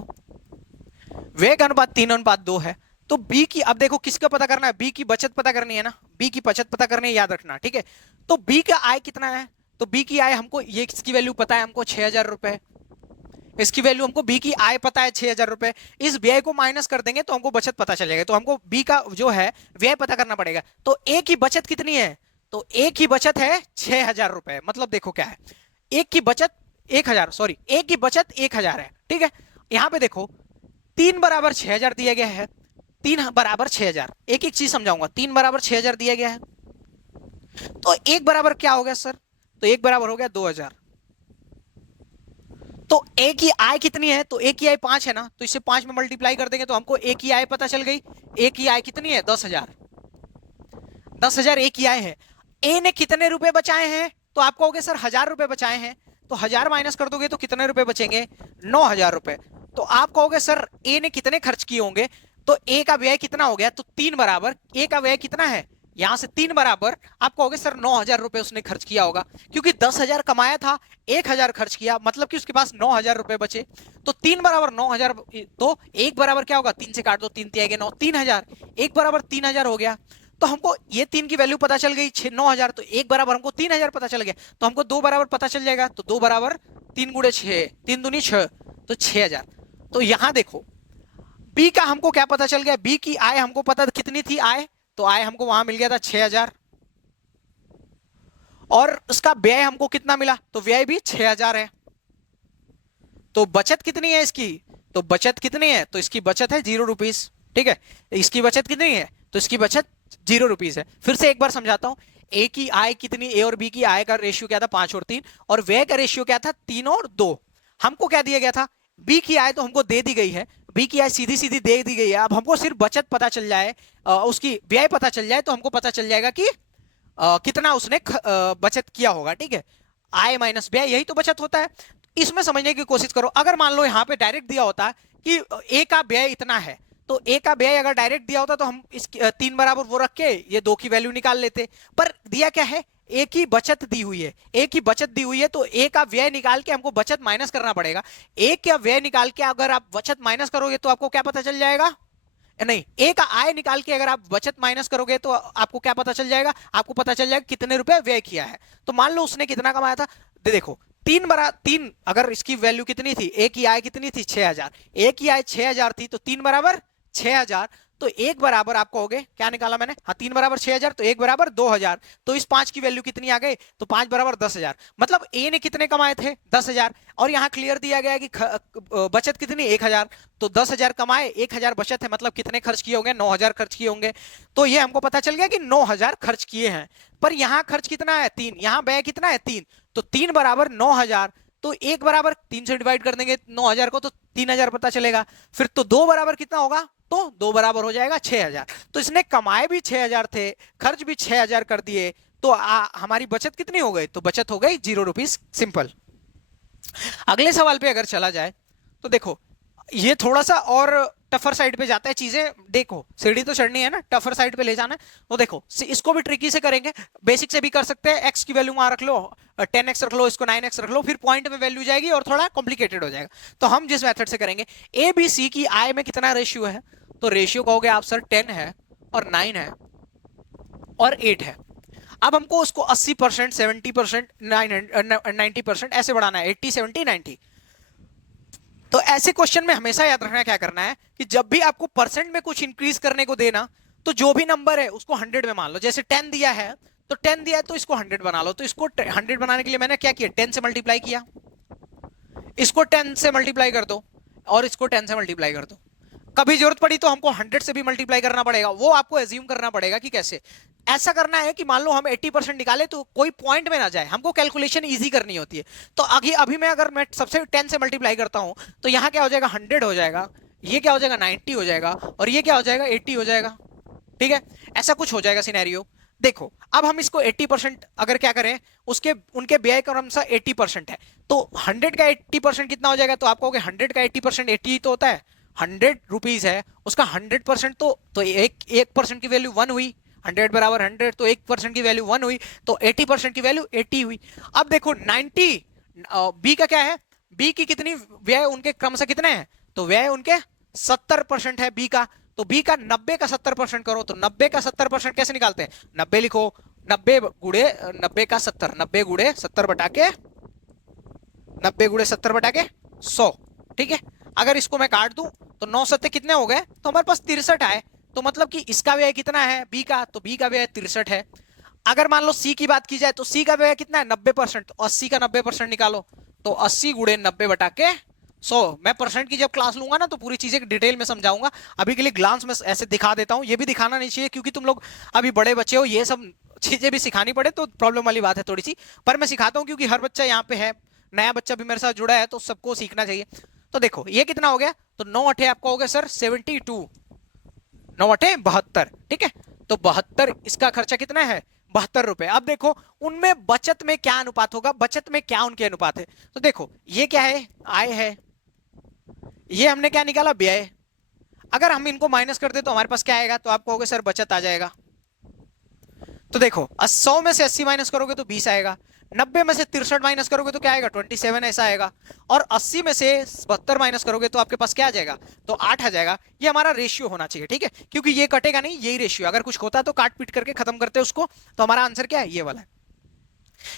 व्यय का अनुपात 3:2 है। तो बी की, अब देखो किसका पता करना है, बी की बचत पता करनी है ना, बी की बचत पता करनी है, याद रखना, ठीक है। तो बी का आय कितना है, तो बी की आय हमको, ये इसकी वैल्यू पता है हमको 6000 रुपए, इसकी वैल्यू हमको बी की आय पता है 6000 रुपए, इस व्यय को माइनस कर देंगे तो हमको बचत पता चलेगा। तो हमको बी का जो है व्यय पता करना पड़ेगा। तो ए की बचत कितनी है, तो ए की बचत है 6000 रुपए, मतलब देखो क्या है, एक की बचत 1000, सॉरी ए की बचत 1000 है, ठीक है। यहां पे देखो 3 बराबर 6000 दिया गया है, 3 बराबर 6000, एक एक चीज समझाऊंगा, 3 बराबर 6000 दिया गया है, तो 1 बराबर क्या हो गया सर, तो 1 बराबर हो गया 2000। तो ए की आय कितनी है, तो ए की आय 5 है ना, तो इसे 5 में मल्टीप्लाई कर देंगे तो हमको ए की आय पता चल गई। ए की आय कितनी है 10,000, 10,000 ए की आय है। ए ने कितने रुपए बचाए हैं, तो आप कहोगे सर 1000 रुपए बचाए हैं, तो 1000 माइनस कर दोगे तो कितने रुपए बचेंगे 9000 रुपए। तो आप कहोगे सर ए ने कितने खर्च किए होंगे, तो ए का व्यय कितना हो गया, तो 3 बराबर ए का व्यय कितना है, यहां से 3 बराबर आप कहोगे सर 9000 रुपए उसने खर्च किया होगा, क्योंकि 10,000 कमाया था, 1000 खर्च किया, मतलब कि उसके पास 9000 रुपए बचे। तो 3 बराबर 9000, तो 1 बराबर क्या होगा, 3 से काट दो, 3 तिया 9, 3000, 1 बराबर 3000 हो गया। तो हमको ये 3 की वैल्यू पता चल गई 9000, तो 1 बराबर हमको 3000 पता चल गया, तो हमको 2 बराबर पता चल जाएगा, तो 2 बराबर 3 गुणे 6, 3 दूनी 6, तो 6000। तो यहां देखो बी का हमको क्या पता चल गया, बी की आय हमको पता कितनी थी आय, तो आय हमको वहां मिल गया था 6000, और उसका व्यय हमको कितना मिला, तो व्यय भी 6000 है। तो बचत कितनी है इसकी, तो बचत कितनी है, तो इसकी बचत है 0 रुपीज, ठीक है। इसकी बचत कितनी है, तो इसकी बचत 0 रुपीज है। फिर से एक बार समझाता हूं, ए की आय कितनी, ए और बी की आय का रेशियो क्या था 5 और 3, और व्यय का रेशियो क्या था 3 और 2। हमको क्या दिया गया था, बी की आय तो हमको दे दी गई है, बी की आय सीधी सीधी दे दी गई है। अब हमको सिर्फ बचत पता चल जाए, उसकी व्यय पता चल जाए, तो हमको पता चल जाएगा कि कितना उसने बचत किया होगा, ठीक है। आय माइनस व्यय, यही तो बचत होता है। इसमें समझने की कोशिश करो, अगर मान लो यहां पे डायरेक्ट दिया होता कि ए का व्यय इतना है, तो ए का व्यय अगर डायरेक्ट दिया होता तो हम इस 3 बराबर वो रख के ये 2 की वैल्यू निकाल लेते, पर दिया क्या है, ए की बचत दी हुई है, ए की बचत दी हुई है, तो ए का व्यय निकाल के हमको बचत माइनस करना पड़ेगा। ए का व्यय निकाल के अगर आप बचत माइनस करोगे तो आपको क्या पता चल जाएगा, नहीं, ए का आय निकाल के अगर आप बचत माइनस करोगे तो आपको क्या पता चल जाएगा, आपको पता चल जाएगा कितने रुपए व्यय किया है। तो मान लो उसने कितना कमाया था, देखो 3 अगर इसकी वैल्यू कितनी थी, ए की आय कितनी थी 6000, ए की आय 6000 थी, तो 3 बराबर 6000, तो 1 बराबर आपको हो गए, क्या निकाला मैंने, हाँ 3 बराबर 6000, तो 1 बराबर 2000, तो इस 5 की वैल्यू कितनी आ गई, तो 5 बराबर 10,000, मतलब ए ने कितने कमाए थे 10,000, और यहां क्लियर दिया गया है कि बचत कितनी 1000, तो 10,000 कमाए, 1000 बचत है, मतलब कितने खर्च किए होंगे, 9,000 खर्च किए होंगे। तो ये हमको पता चल गया कि 9,000 खर्च किए हैं, पर यहां खर्च कितना है 3, यहां व्यय कितना है 3, तो 3 बराबर 9,000, तो 1 बराबर 3 से डिवाइड कर देंगे 9,000 को, तो 3,000 पता चलेगा, फिर तो 2 बराबर कितना होगा, तो 2 बराबर हो जाएगा 6,000। तो इसने कमाए भी 6,000 थे, खर्च भी 6,000 कर दिए, तो हमारी बचत कितनी हो गई, तो बचत हो गई 0 रुपीज, सिंपल। अगले सवाल पे अगर चला जाए तो देखो ये थोड़ा सा और टफर साइड पे जाता है, चीजें देखो सीढ़ी तो चढ़नी है ना, टफर साइड पे ले जाना है, तो देखो इसको भी ट्रिकी से करेंगे, बेसिक से भी कर सकते हैं, एक्स की वैल्यू वहां रख लो, 10x रख लो, इसको 9x रख लो, फिर पॉइंट में वैल्यू जाएगी और थोड़ा कॉम्प्लिकेटेड हो जाएगा। तो हम जिस मेथड से करेंगे, ए बी सी की आय में कितना रेशियो है, तो रेशियो कहोगे आप सर 10 है और 9 है और 8 है। अब हमको उसको 80%, 70%, 90% ऐसे बढ़ाना है, 80, 70, 90। तो ऐसे क्वेश्चन में हमेशा याद रखना क्या करना है कि जब भी आपको परसेंट में कुछ इंक्रीज करने को देना, तो जो भी नंबर है उसको 100 में मान लो, जैसे 10 दिया है तो 10 दिया है तो इसको 100 बना लो, तो इसको 100 बनाने के लिए मैंने क्या किया, 10 से मल्टीप्लाई किया, इसको 10 से मल्टीप्लाई कर दो और इसको 10 से मल्टीप्लाई कर दो। कभी जरूरत पड़ी तो हमको 100 से भी मल्टीप्लाई करना पड़ेगा, वो आपको एज्यूम करना पड़ेगा कि कैसे। ऐसा करना है कि मान लो हम 80% निकाले तो कोई पॉइंट में ना जाए, हमको कैलकुलेशन इजी करनी होती है। तो अभी मैं अगर मैं सबसे 10 से मल्टीप्लाई करता हूं तो यहां क्या हो जाएगा, 100 हो जाएगा, ये क्या हो जाएगा 90 हो जाएगा, और ये क्या हो जाएगा 80 हो जाएगा, ठीक है, ऐसा कुछ हो जाएगा सिनेरियो। देखो अब हम इसको 80% अगर क्या करें, उसके उनके व्यय क्रमशः 80% है, तो 100 का 80% कितना हो जाएगा, तो आप कहोगे 100 का 80% 80 तो होता है, 100 रुपीज है, उसका 100% तो एक परसेंट की वैल्यू 1 हुई, 100 बराबर 100, तो 1% की वैल्यू 1 हुई, तो 80% की वैल्यू 80 हुई। अब देखो 90 बी का क्या है, बी की कितनी व्यय उनके क्रम से कितने हैं, तो व्यय उनके 70% है बी का, तो बी का 90 का 70% करो, तो 90 का 70% कैसे निकालते हैं, 90 लिखो, 90 गुड़े 90 का 70, 90 गुड़े 70 बटा के 90 गुड़े 70 बटा के 100, ठीक है। अगर इसको मैं काट दूं तो 9 सत्ते कितने हो गए, तो हमारे पास 63 आए, तो मतलब कि इसका व्यय कितना है बी का, तो बी का व्यय 63 है। अगर मान लो सी की बात की जाए तो सी का व्यय कितना है 90%, तो 80 का 90% निकालो, तो 80 गुड़े 90 बटा के 100। मैं परसेंट की जब क्लास लूंगा ना तो पूरी चीजें डिटेल में समझाऊंगा, अभी के लिए ग्लांस में ऐसे दिखा देता हूं, ये भी दिखाना नहीं चाहिए क्योंकि तुम लोग अभी बड़े बच्चे हो, ये सब चीजें भी सिखानी पड़े तो प्रॉब्लम वाली बात है थोड़ी सी, पर मैं सिखाता हूं क्योंकि हर बच्चा यहाँ पे है, नया बच्चा भी मेरे साथ जुड़ा है तो सबको सीखना चाहिए। तो देखो ये कितना हो गया, तो 9 अठे आपका हो गया सर 72, 9 अठे 72, ठीक है, तो 72 इसका खर्चा कितना है 72 रुपए। अब देखो उनमें बचत में क्या अनुपात होगा, बचत में क्या उनके अनुपात है, तो देखो ये क्या है आय है, ये हमने क्या निकाला व्यय, अगर हम इनको माइनस कर दे तो हमारे पास क्या आएगा, तो आप कहोगे सर बचत आ जाएगा। तो देखो 100 में से 80 माइनस करोगे तो 20 आएगा, 90 में से 63 माइनस करोगे तो क्या आएगा 27 ऐसा आएगा, और 80 में से 72 माइनस करोगे तो आपके पास क्या आ जाएगा, तो 8 आ जाएगा। ये हमारा रेशियो होना चाहिए, ठीक है, क्योंकि ये कटेगा नहीं, यही रेशियो, अगर कुछ होता तो काट पीट करके खत्म करते उसको, तो हमारा आंसर क्या है ये वाला है।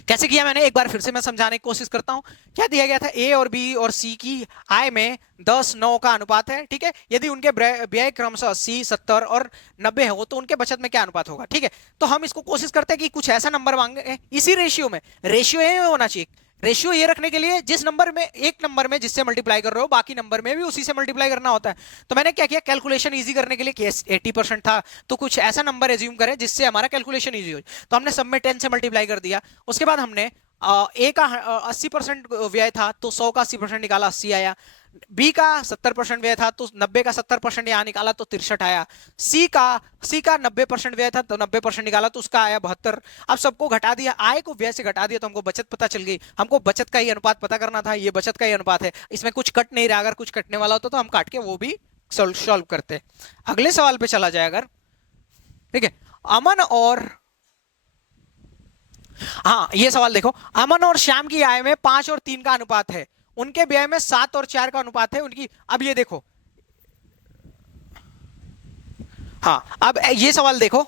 कैसे किया मैंने एक बार फिर से मैं समझाने की कोशिश करता हूं। क्या दिया गया था, ए और बी और सी की आय में 10-9 का अनुपात है, ठीक है, यदि उनके व्यय क्रमशः 80, 70 और 90 हो तो उनके बचत में क्या अनुपात होगा, ठीक है। तो हम इसको कोशिश करते हैं कि कुछ ऐसा नंबर मांगे इसी रेशियो में, रेशियो ये होना चाहिए, रेशियो ये रखने के लिए जिस नंबर में एक नंबर में जिससे मल्टीप्लाई कर रहे हो बाकी नंबर में भी उसी से मल्टीप्लाई करना होता है। तो मैंने क्या किया, कैलकुलेशन इजी करने के लिए, 80% था तो कुछ ऐसा नंबर एज्यूम करें जिससे हमारा कैलकुलेशन इजी हो, तो हमने सब में 10 से मल्टीप्लाई कर दिया। उसके बाद हमने ए का 80% व्यय था तो 100 का 80% निकाला, 80 आया। बी का 70% व्यय था तो 90 का 70% यहां निकाला तो 63 आया। सी का 90% व्यय था तो 90% निकाला तो उसका आया 72। अब सबको घटा दिया, आय को व्यय से घटा दिया तो हमको बचत पता चल गई। हमको बचत का ही अनुपात पता करना था, ये बचत का ही अनुपात है, इसमें कुछ कट नहीं रहा, अगर कुछ कटने वाला होता तो हम काट के वो भी सॉल्व करते हैं। अगले सवाल पे चला जाए अगर, ठीक है। अमन और, हाँ ये सवाल देखो, अमन और श्याम की आय में 5 और 3 का अनुपात है, उनके व्यय में 7 और 4 का अनुपात है उनकी। अब ये देखो, हाँ अब ये सवाल देखो,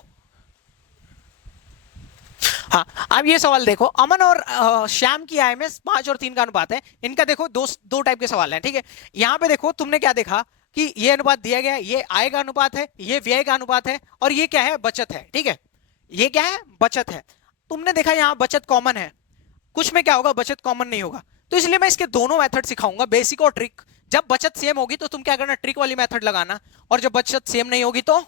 हाँ अब ये सवाल देखो, अमन और श्याम की आय में 5 और 3 का अनुपात है, इनका देखो दो टाइप के सवाल हैं, ठीक है। यहां पे देखो तुमने क्या देखा कि ये अनुपात दिया गया है, ये आय का अनुपात है, ये व्यय का अनुपात है, और ये क्या है, बचत है, ठीक है। ये क्या है, बचत है। तुमने देखा यहां बचत कॉमन है, कुछ में क्या होगा, बचत कॉमन नहीं होगा। तो इसलिए मैं इसके दोनों मेथड सिखाऊंगा, बेसिक और ट्रिक। जब बचत सेम होगी तो तुम क्या करना, ट्रिक वाली मेथड लगाना, और जब बचत सेम नहीं होगी तो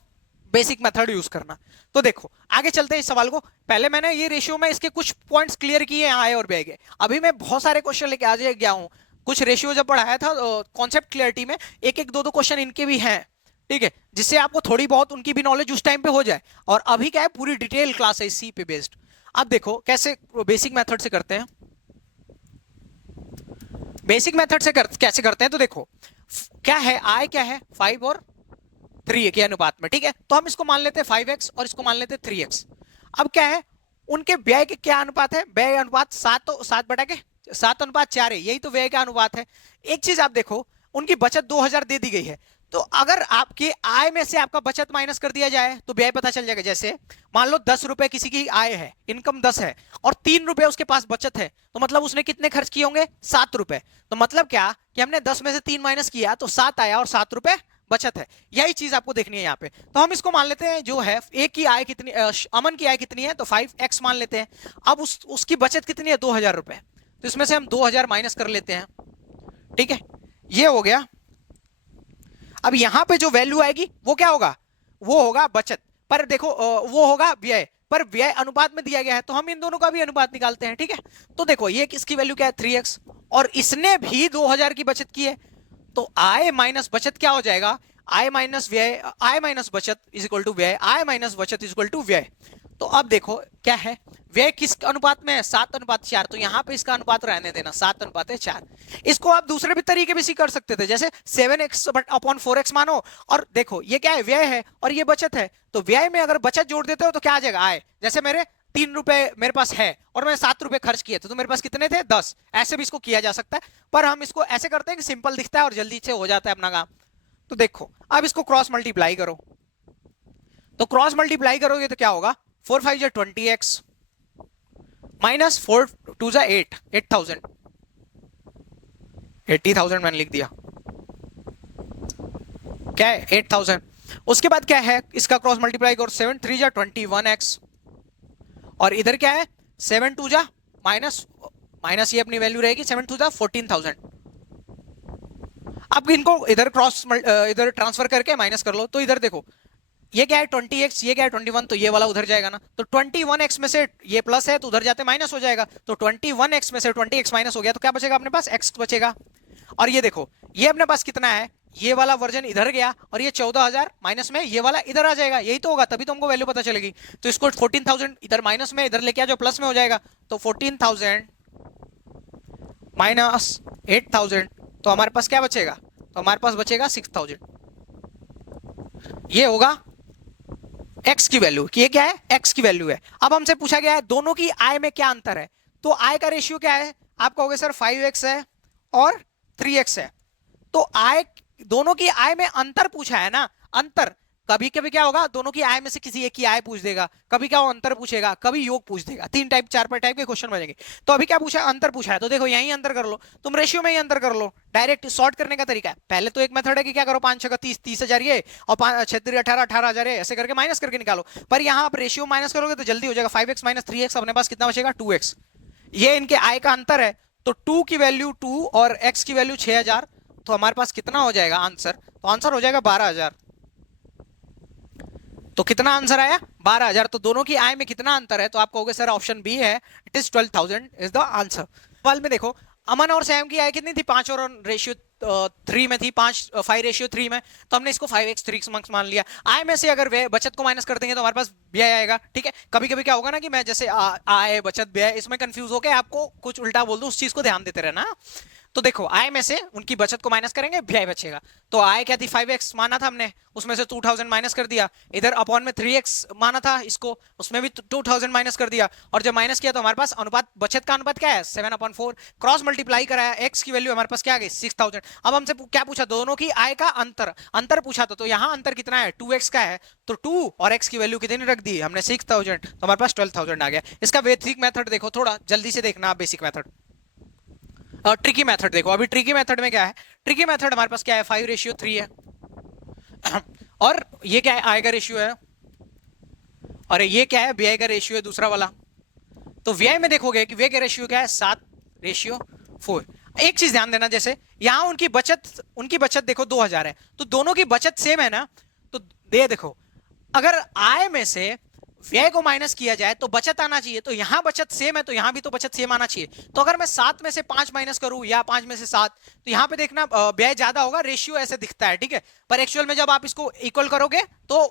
बेसिक मेथड यूज करना। तो देखो आगे चलते हैं इस सवाल को। पहले मैंने ये रेशियो में इसके कुछ पॉइंट्स क्लियर किए हैं आय और व्यय के। अभी मैं बहुत सारे क्वेश्चन लेके आ गया हूं, कुछ रेशियो जब पढ़ाया था कॉन्सेप्ट क्लियरिटी में, एक एक दो दो क्वेश्चन इनके भी हैं, ठीक है, जिससे आपको थोड़ी बहुत उनकी भी नॉलेज उस टाइम पे हो जाए। और अभी क्या है, पूरी डिटेल क्लास है इसी पे बेस्ड। अब देखो कैसे बेसिक मेथड से करते हैं, बेसिक मेथड से कैसे करते हैं। तो देखो क्या है, आय क्या है, 5 और 3 के अनुपात में, ठीक है। तो हम इसको मान लेते हैं 5x और इसको मान लेते हैं 3x। अब क्या है, उनके व्यय के क्या अनुपात है, व्यय अनुपात 7, तो 7/4 है, यही तो व्यय का अनुपात है। एक चीज आप देखो, उनकी बचत 2000 दे दी गई है, तो अगर आपके आय में से आपका बचत माइनस कर दिया जाए तो व्यय पता चल जाएगा। जैसे मान लो 10 रुपए किसी की आय है, इनकम 10 है, और 3 रुपए उसके पास बचत है, तो मतलब उसने कितने खर्च किए होंगे, 7 रुपए। तो मतलब क्या कि हमने 10 में से 3 माइनस किया तो 7 आया और 7 रुपए बचत है। यही चीज आपको देखनी है यहाँ पे। तो हम इसको मान लेते हैं, जो है एक की आय कितनी, अमन की आय कितनी है, तो 5x मान लेते हैं। अब उसकी बचत कितनी है, 2000 रुपए, तो इसमें से हम 2000 माइनस कर लेते हैं, ठीक है, ये हो गया। अब यहां पे जो वैल्यू आएगी वो क्या होगा, वो होगा बचत, पर देखो वो होगा व्यय, पर व्यय अनुपात में दिया गया है, तो हम इन दोनों का भी अनुपात निकालते हैं, ठीक है। तो देखो ये किसकी वैल्यू क्या है, 3x, और इसने भी 2000 की बचत की है, तो आय माइनस बचत क्या हो जाएगा, आय माइनस व्यय, आय माइनस बचत इज इक्वल टू व्यय, आय माइनस बचत इज इक्वल टू व्यय। तो अब देखो क्या है, व्यय किस अनुपात में है, 7/4, तो यहां पे इसका अनुपात रहने देना 7/4। इसको आप दूसरे भी तरीके भी कर सकते थे, जैसे 7x/4x मानो, और देखो ये क्या है, व्यय है और ये बचत है, तो व्यय में अगर बचत जोड़ देते हो तो क्या आ जाएगा, आय। जैसे मेरे 3 रुपए मेरे पास है और मैं 7 रुपए खर्च किए थे, तो मेरे पास कितने थे, 10। ऐसे भी इसको किया जा सकता है, पर हम इसको ऐसे करते हैं कि सिंपल दिखता है और जल्दी से हो जाता है अपना काम। तो देखो अब इसको क्रॉस मल्टीप्लाई करो, तो क्रॉस मल्टीप्लाई करोगे तो क्या होगा, 4 5 20x माइनस 4 2 8, 8000, 80,000 मैंने लिख दिया, क्या है 8000। उसके बाद क्या है, इसका क्रॉस मल्टीप्लाई करो, 7 3 21x, और इधर क्या है, 7 2 माइनस, माइनस ये अपनी वैल्यू रहेगी, 7 2 14,000। अब इनको इधर इधर ट्रांसफर करके माइनस कर लो, तो इधर देखो ये क्या है 20x, ये क्या है 21, तो ये वाला उधर जाएगा ना, तो 21x में से ये प्लस है तो उधर जाते माइनस हो जाएगा, तो 21x में से 20x माइनस हो गया, तो क्या बचेगा अपने पास, x बचेगा। और ये देखो ये अपने पास कितना है, ये वाला वर्जन इधर गया, और ये 14,000 माइनस में ये वाला इधर आ जाएगा, यही तो होगा, तभी तो हमको वैल्यू पता चलेगी। तो इसको 14,000 इधर माइनस में इधर लेके आ जाओ, प्लस में हो जाएगा, तो 14,000 माइनस 8,000, तो हमारे पास क्या बचेगा, तो हमारे पास बचेगा 6,000। ये होगा x की वैल्यू, कि ये क्या है, x की वैल्यू है। अब हमसे पूछा गया है दोनों की आय में क्या अंतर है, तो आय का रेशियो क्या है, आप कहोगे सर 5x है और 3x है, तो आय, दोनों की आय में अंतर पूछा है ना, अंतर। कभी कभी क्या होगा, दोनों की आय में से किसी एक की आय पूछ देगा, कभी क्या अंतर पूछेगा, कभी योग पूछ देगा, 3 टाइप 4 टाइप के क्वेश्चन बनेंगे। तो अभी क्या पूछा है, अंतर पूछा है, तो देखो यही अंतर कर लो, तुम रेशियो में ही अंतर कर लो। डायरेक्ट सॉर्ट करने का तरीका है, पहले तो एक मेथड है कि क्या करो, 5 6 30, 30,000 ये, और 5 6 18, 18,000 ऐसे करके माइनस करके निकालो। पर यहाँ आप रेशियो माइनस करोगे तो जल्दी हो जाएगा, 5x माइनस 3x, अपने पास कितना बचेगा, 2x। ये इनके आय का अंतर है, तो 2 की वैल्यू 2 और x की वैल्यू 6,000, तो हमारे पास कितना हो जाएगा आंसर, तो आंसर हो जाएगा 12,000। तो कितना आंसर आया, 12,000। तो दोनों की आय में कितना अंतर है, तो आप कहोगे सर ऑप्शन बी है, it is 12,000 is the answer. सवाल में देखो अमन और सैम की आय कितनी थी, 5 और रेशियो 3 में थी, 5:3 में, तो हमने इसको 5x 3x मान लिया। आय में से अगर वे बचत को माइनस कर देंगे तो हमारे पास व्यय आएगा, ठीक है। कभी कभी क्या होगा ना कि मैं जैसे आय बचत व्यय इसमें कंफ्यूज होकर आपको कुछ उल्टा बोल दूं, उस चीज को ध्यान देते रहना। तो देखो आय में से उनकी बचत को माइनस करेंगे, व्यय बचेगा। तो आय क्या थी 5x माना था हमने, उसमें से 2000 माइनस कर दिया। इधर अपॉन में 3x माना था इसको, उसमें भी 2000 माइनस कर दिया। और जब माइनस किया तो हमारे पास अनुपात, बचत का अनुपात क्या है 7/4। क्रॉस मल्टीप्लाई कराया, x की वैल्यू हमारे पास क्या आ गई 6000। अब हमसे क्या पूछा, दोनों की आय का अंतर, अंतर पूछा था। तो यहाँ अंतर कितना है 2x का है, तो 2 और x की वैल्यू कितनी रख दी हमने 6000, तो हमारे पास 12000 आ गया। इसका बेसिक मेथड देखो, थोड़ा जल्दी से देखना आप बेसिक मेथड। ट्रिकी मेथड देखो, अभी ट्रिकी मेथड में क्या है, ट्रिकी मेथड हमारे पास क्या है 5:3 है और ये क्या है आय का रेशियो है, और ये क्या है व्यय का रेशियो है दूसरा वाला। तो व्यय में देखोगे कि व्यय का रेशियो क्या है 7:4। एक चीज ध्यान देना, जैसे यहां उनकी बचत देखो 2000 है, तो दोनों की बचत सेम है ना। तो दे देखो, अगर आय में से व्यय को माइनस किया जाए तो बचत आना चाहिए, तो यहां बचत सेम है तो यहां भी तो बचत सेम आना चाहिए। तो अगर मैं 7 में से 5 माइनस करूं या 5 में से 7, तो यहां पे देखना व्यय ज्यादा होगा, रेशियो ऐसे दिखता है, ठीक है। पर एक्चुअल में जब आप इसको इक्वल करोगे तो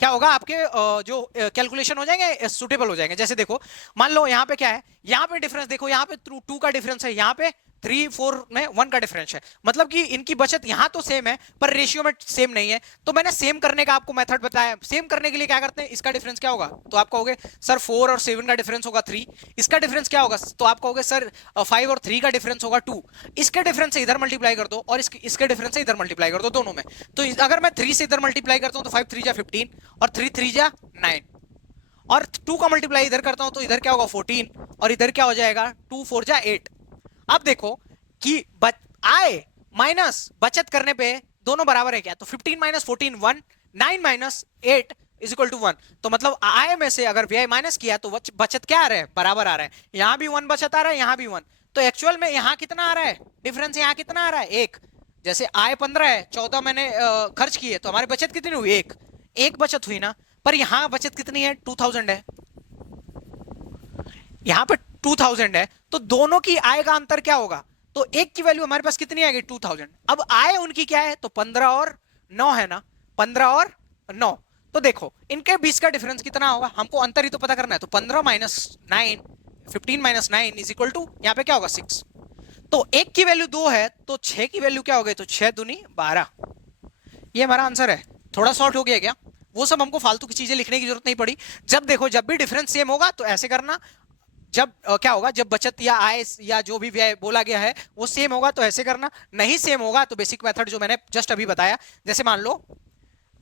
क्या होगा, आपके जो कैलकुलेशन हो जाएंगे सुटेबल हो जाएंगे। जैसे देखो मान लो यहाँ पे क्या है, यहाँ पे डिफरेंस देखो, यहाँ पे 2 का डिफरेंस है, यहाँ पे 3-4 में 1 का डिफरेंस है, मतलब कि इनकी बचत यहाँ तो सेम है पर रेशियो में सेम नहीं है। तो मैंने सेम करने का आपको मेथड बताया। सेम करने के लिए क्या करते हैं, इसका डिफरेंस क्या होगा, तो आप कहोगे सर 4 और 7 का डिफरेंस होगा 3। इसका डिफरेंस क्या होगा, तो आप कहोगे सर 5 और 3 का डिफरेंस होगा 2। इसके डिफरेंस से इधर मल्टीप्लाई कर दो और इसके डिफरेंस से इधर मल्टीप्लाई कर दो दोनों में। तो अगर मैं 3 से इधर मल्टीप्लाई करता हूं तो 5 3 जा 15 और 3 3 जा 9, और 2 का मल्टीप्लाई इधर करता हूं तो इधर क्या होगा 14 और इधर क्या हो जाएगा 2 4 जा 8। अब देखो कि आय माइनस बचत करने पे दोनों बराबर है क्या, तो 15 minus 14 1, 9 minus 8 is equal to 1। तो मतलब आय में से अगर व्यय माइनस किया तो बचत क्या आ रहा है, बराबर आ रहा है। यहां भी 1 बचत आ रहा है, यहां भी 1। तो एक्चुअल में यहां कितना आ रहा है डिफरेंस, यहां कितना आ रहा है 1। जैसे आय 15 है, 14 मैंने खर्च किए, तो हमारी बचत कितनी हुई 1 बचत हुई ना। पर यहां बचत कितनी है 2000 है, यहां पे 2000 है, तो दोनों की आय का अंतर क्या होगा, तो एक की वैल्यू हमारे पास कितनी आएगी 2000। अब आय उनकी क्या है, तो 15 और 9 है ना, 15 और 9। तो देखो इनके बीच का डिफरेंस कितना होगा, हमको अंतर ही तो पता करना है। तो 15 minus 9, 15 minus 9 is equal to, यहाँ पे क्या होगा 6। तो एक की वैल्यू 2 है तो 6 की वैल्यू क्या हो गई, तो 6 दूनी 12। ये हमारा आंसर है। थोड़ा शॉर्ट हो गया क्या, वो सब हमको फालतू की चीजें लिखने की जरूरत नहीं पड़ी। जब देखो जब भी डिफरेंस सेम होगा तो ऐसे करना, जब क्या होगा, जब बचत या आय या जो भी व्यय बोला गया है वो सेम होगा तो ऐसे करना, नहीं सेम होगा तो बेसिक मेथड जो मैंने जस्ट अभी बताया। जैसे मान लो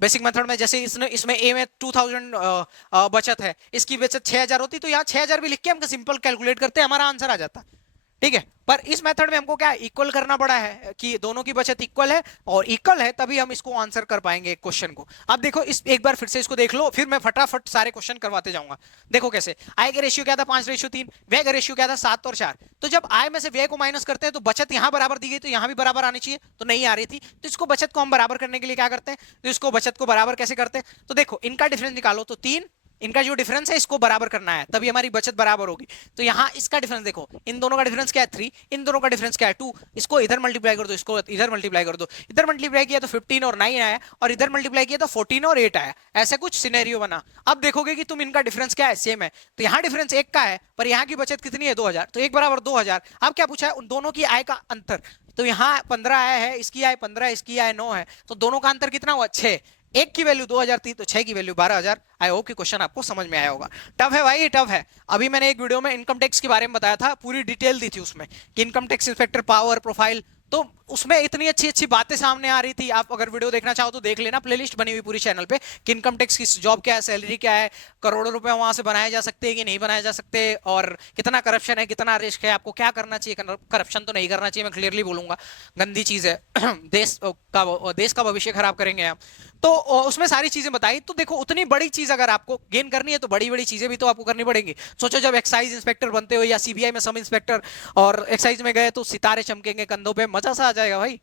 बेसिक मेथड में जैसे इसमें ए में 2000 बचत है, इसकी बचत 6000 होती, तो यहाँ 6000 भी लिख के हम सिंपल कैलकुलेट करते हमारा आंसर आ जाता, ठीक है। पर इस मेथड में हमको क्या इक्वल करना पड़ा है कि दोनों की बचत इक्वल है, और इक्वल है तभी हम इसको आंसर कर पाएंगे क्वेश्चन को। अब देखो इस एक बार फिर से इसको देख लो, फिर मैं फटाफट सारे क्वेश्चन करवाते जाऊंगा। देखो कैसे, आय का रेशियो क्या था 5:3, व्यय का रेशियो क्या था 7 और 4। तो जब आय में से व्यय को माइनस करते हैं तो बचत यहां बराबर दी गई, तो यहां भी बराबर आनी चाहिए, तो नहीं आ रही थी। तो इसको बचत को हम बराबर करने के लिए क्या करते हैं, तो इसको बचत को बराबर कैसे करते हैं, तो देखो इनका डिफरेंस निकालो, तो 3, इनका जो डिफरेंस है इसको बराबर करना है तभी हमारी बचत बराबर होगी। तो यहां इसका डिफरेंस देखो, इन दोनों का डिफरेंस क्या है 3, इन दोनों का डिफरेंस क्या है 2। इसको इधर मल्टीप्लाई कर दो, इसको इधर मल्टीप्लाई कर दो, इधर मल्टीप्लाई किया तो 15 और 9 आया, और इधर मल्टीप्लाई किया तो 14 और 8 आया। ऐसा कुछ सिनेरियो बना। अब देखोगे कि तुम इनका डिफरेंस क्या है सेम है, तो यहाँ डिफरेंस 1 का है पर यहाँ की बचत कितनी है 2000, तो 1 बराबर 2000। अब क्या पूछा है, उन दोनों की आय का अंतर, तो यहाँ 15 आया है, इसकी आय 15, इसकी आय 9 है, तो दोनों का अंतर कितना हुआ 6। एक की वैल्यू 2000 थी तो 6 की वैल्यू 12000। आई होप कि क्वेश्चन आपको समझ में आया होगा। टफ है भाई, टफ है। अभी मैंने एक वीडियो में इनकम टैक्स के बारे में बताया था, पूरी डिटेल दी थी उसमें कि income tax inspector power profile, तो उसमें इतनी अच्छी अच्छी बातें सामने आ रही थी। आप अगर वीडियो देखना चाहो तो देख लेना, प्लेलिस्ट बनी हुई पूरी चैनल पे कि इनकम टैक्स की जॉब क्या है, सैलरी क्या है, करोड़ों रुपए वहां से बनाए जा सकते हैं कि नहीं बनाए जा सकते, और कितना करप्शन है, कितना रिस्क है, आपको क्या करना चाहिए, करप्शन तो नहीं करना चाहिए, मैं क्लियरली बोलूंगा, गंदी चीज है देश का भविष्य खराब करेंगे आप। तो उसमें सारी चीजें बताई। तो देखो उतनी बड़ी चीज अगर आपको गेन करनी है तो बड़ी बड़ी चीजें भी तो आपको करनी पड़ेंगी। सोचो जब एक्साइज इंस्पेक्टर बनते हो या सीबीआई में सब इंस्पेक्टर, और एक्साइज में गए तो सितारे चमकेंगे कंधों पे, मजा सा आ जाएगा भाई।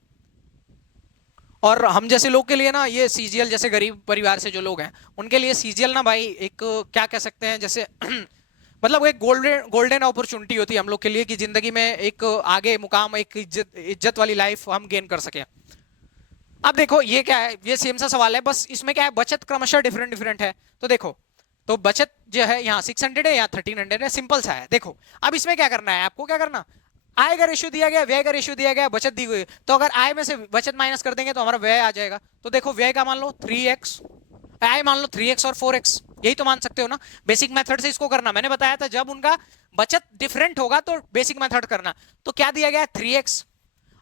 और हम जैसे लोग के लिए ना ये सीजीएल, जैसे गरीब परिवार से जो लोग हैं उनके लिए सीजीएल ना भाई एक क्या कह सकते हैं, जैसे मतलब एक गोल्डन गोल्डन अपॉर्चुनिटी होती है हम लोग के लिए कि जिंदगी में एक आगे मुकाम, एक इज्जत वाली लाइफ हम गेन कर सकें। अब देखो ये क्या है, ये सेम सा सवाल है, बस इसमें क्या है बचत क्रमशः डिफरेंट डिफरेंट है। तो देखो तो बचत जो है यहाँ 600 है, यहाँ 1300 है, सिंपल सा है। देखो अब इसमें क्या करना है आपको, क्या करना, आय का रेशियो दिया गया, व्यय का रेशियो दिया गया, बचत दी हुई, तो अगर आय में से बचत माइनस कर देंगे तो हमारा व्यय आ जाएगा। तो देखो व्यय का मान लो 3x, आय मान लो 3x और 4x, यही तो मान सकते हो ना। बेसिक मेथड से इसको करना, मैंने बताया था जब उनका बचत डिफरेंट होगा तो बेसिक मेथड करना। तो क्या दिया गया 3x,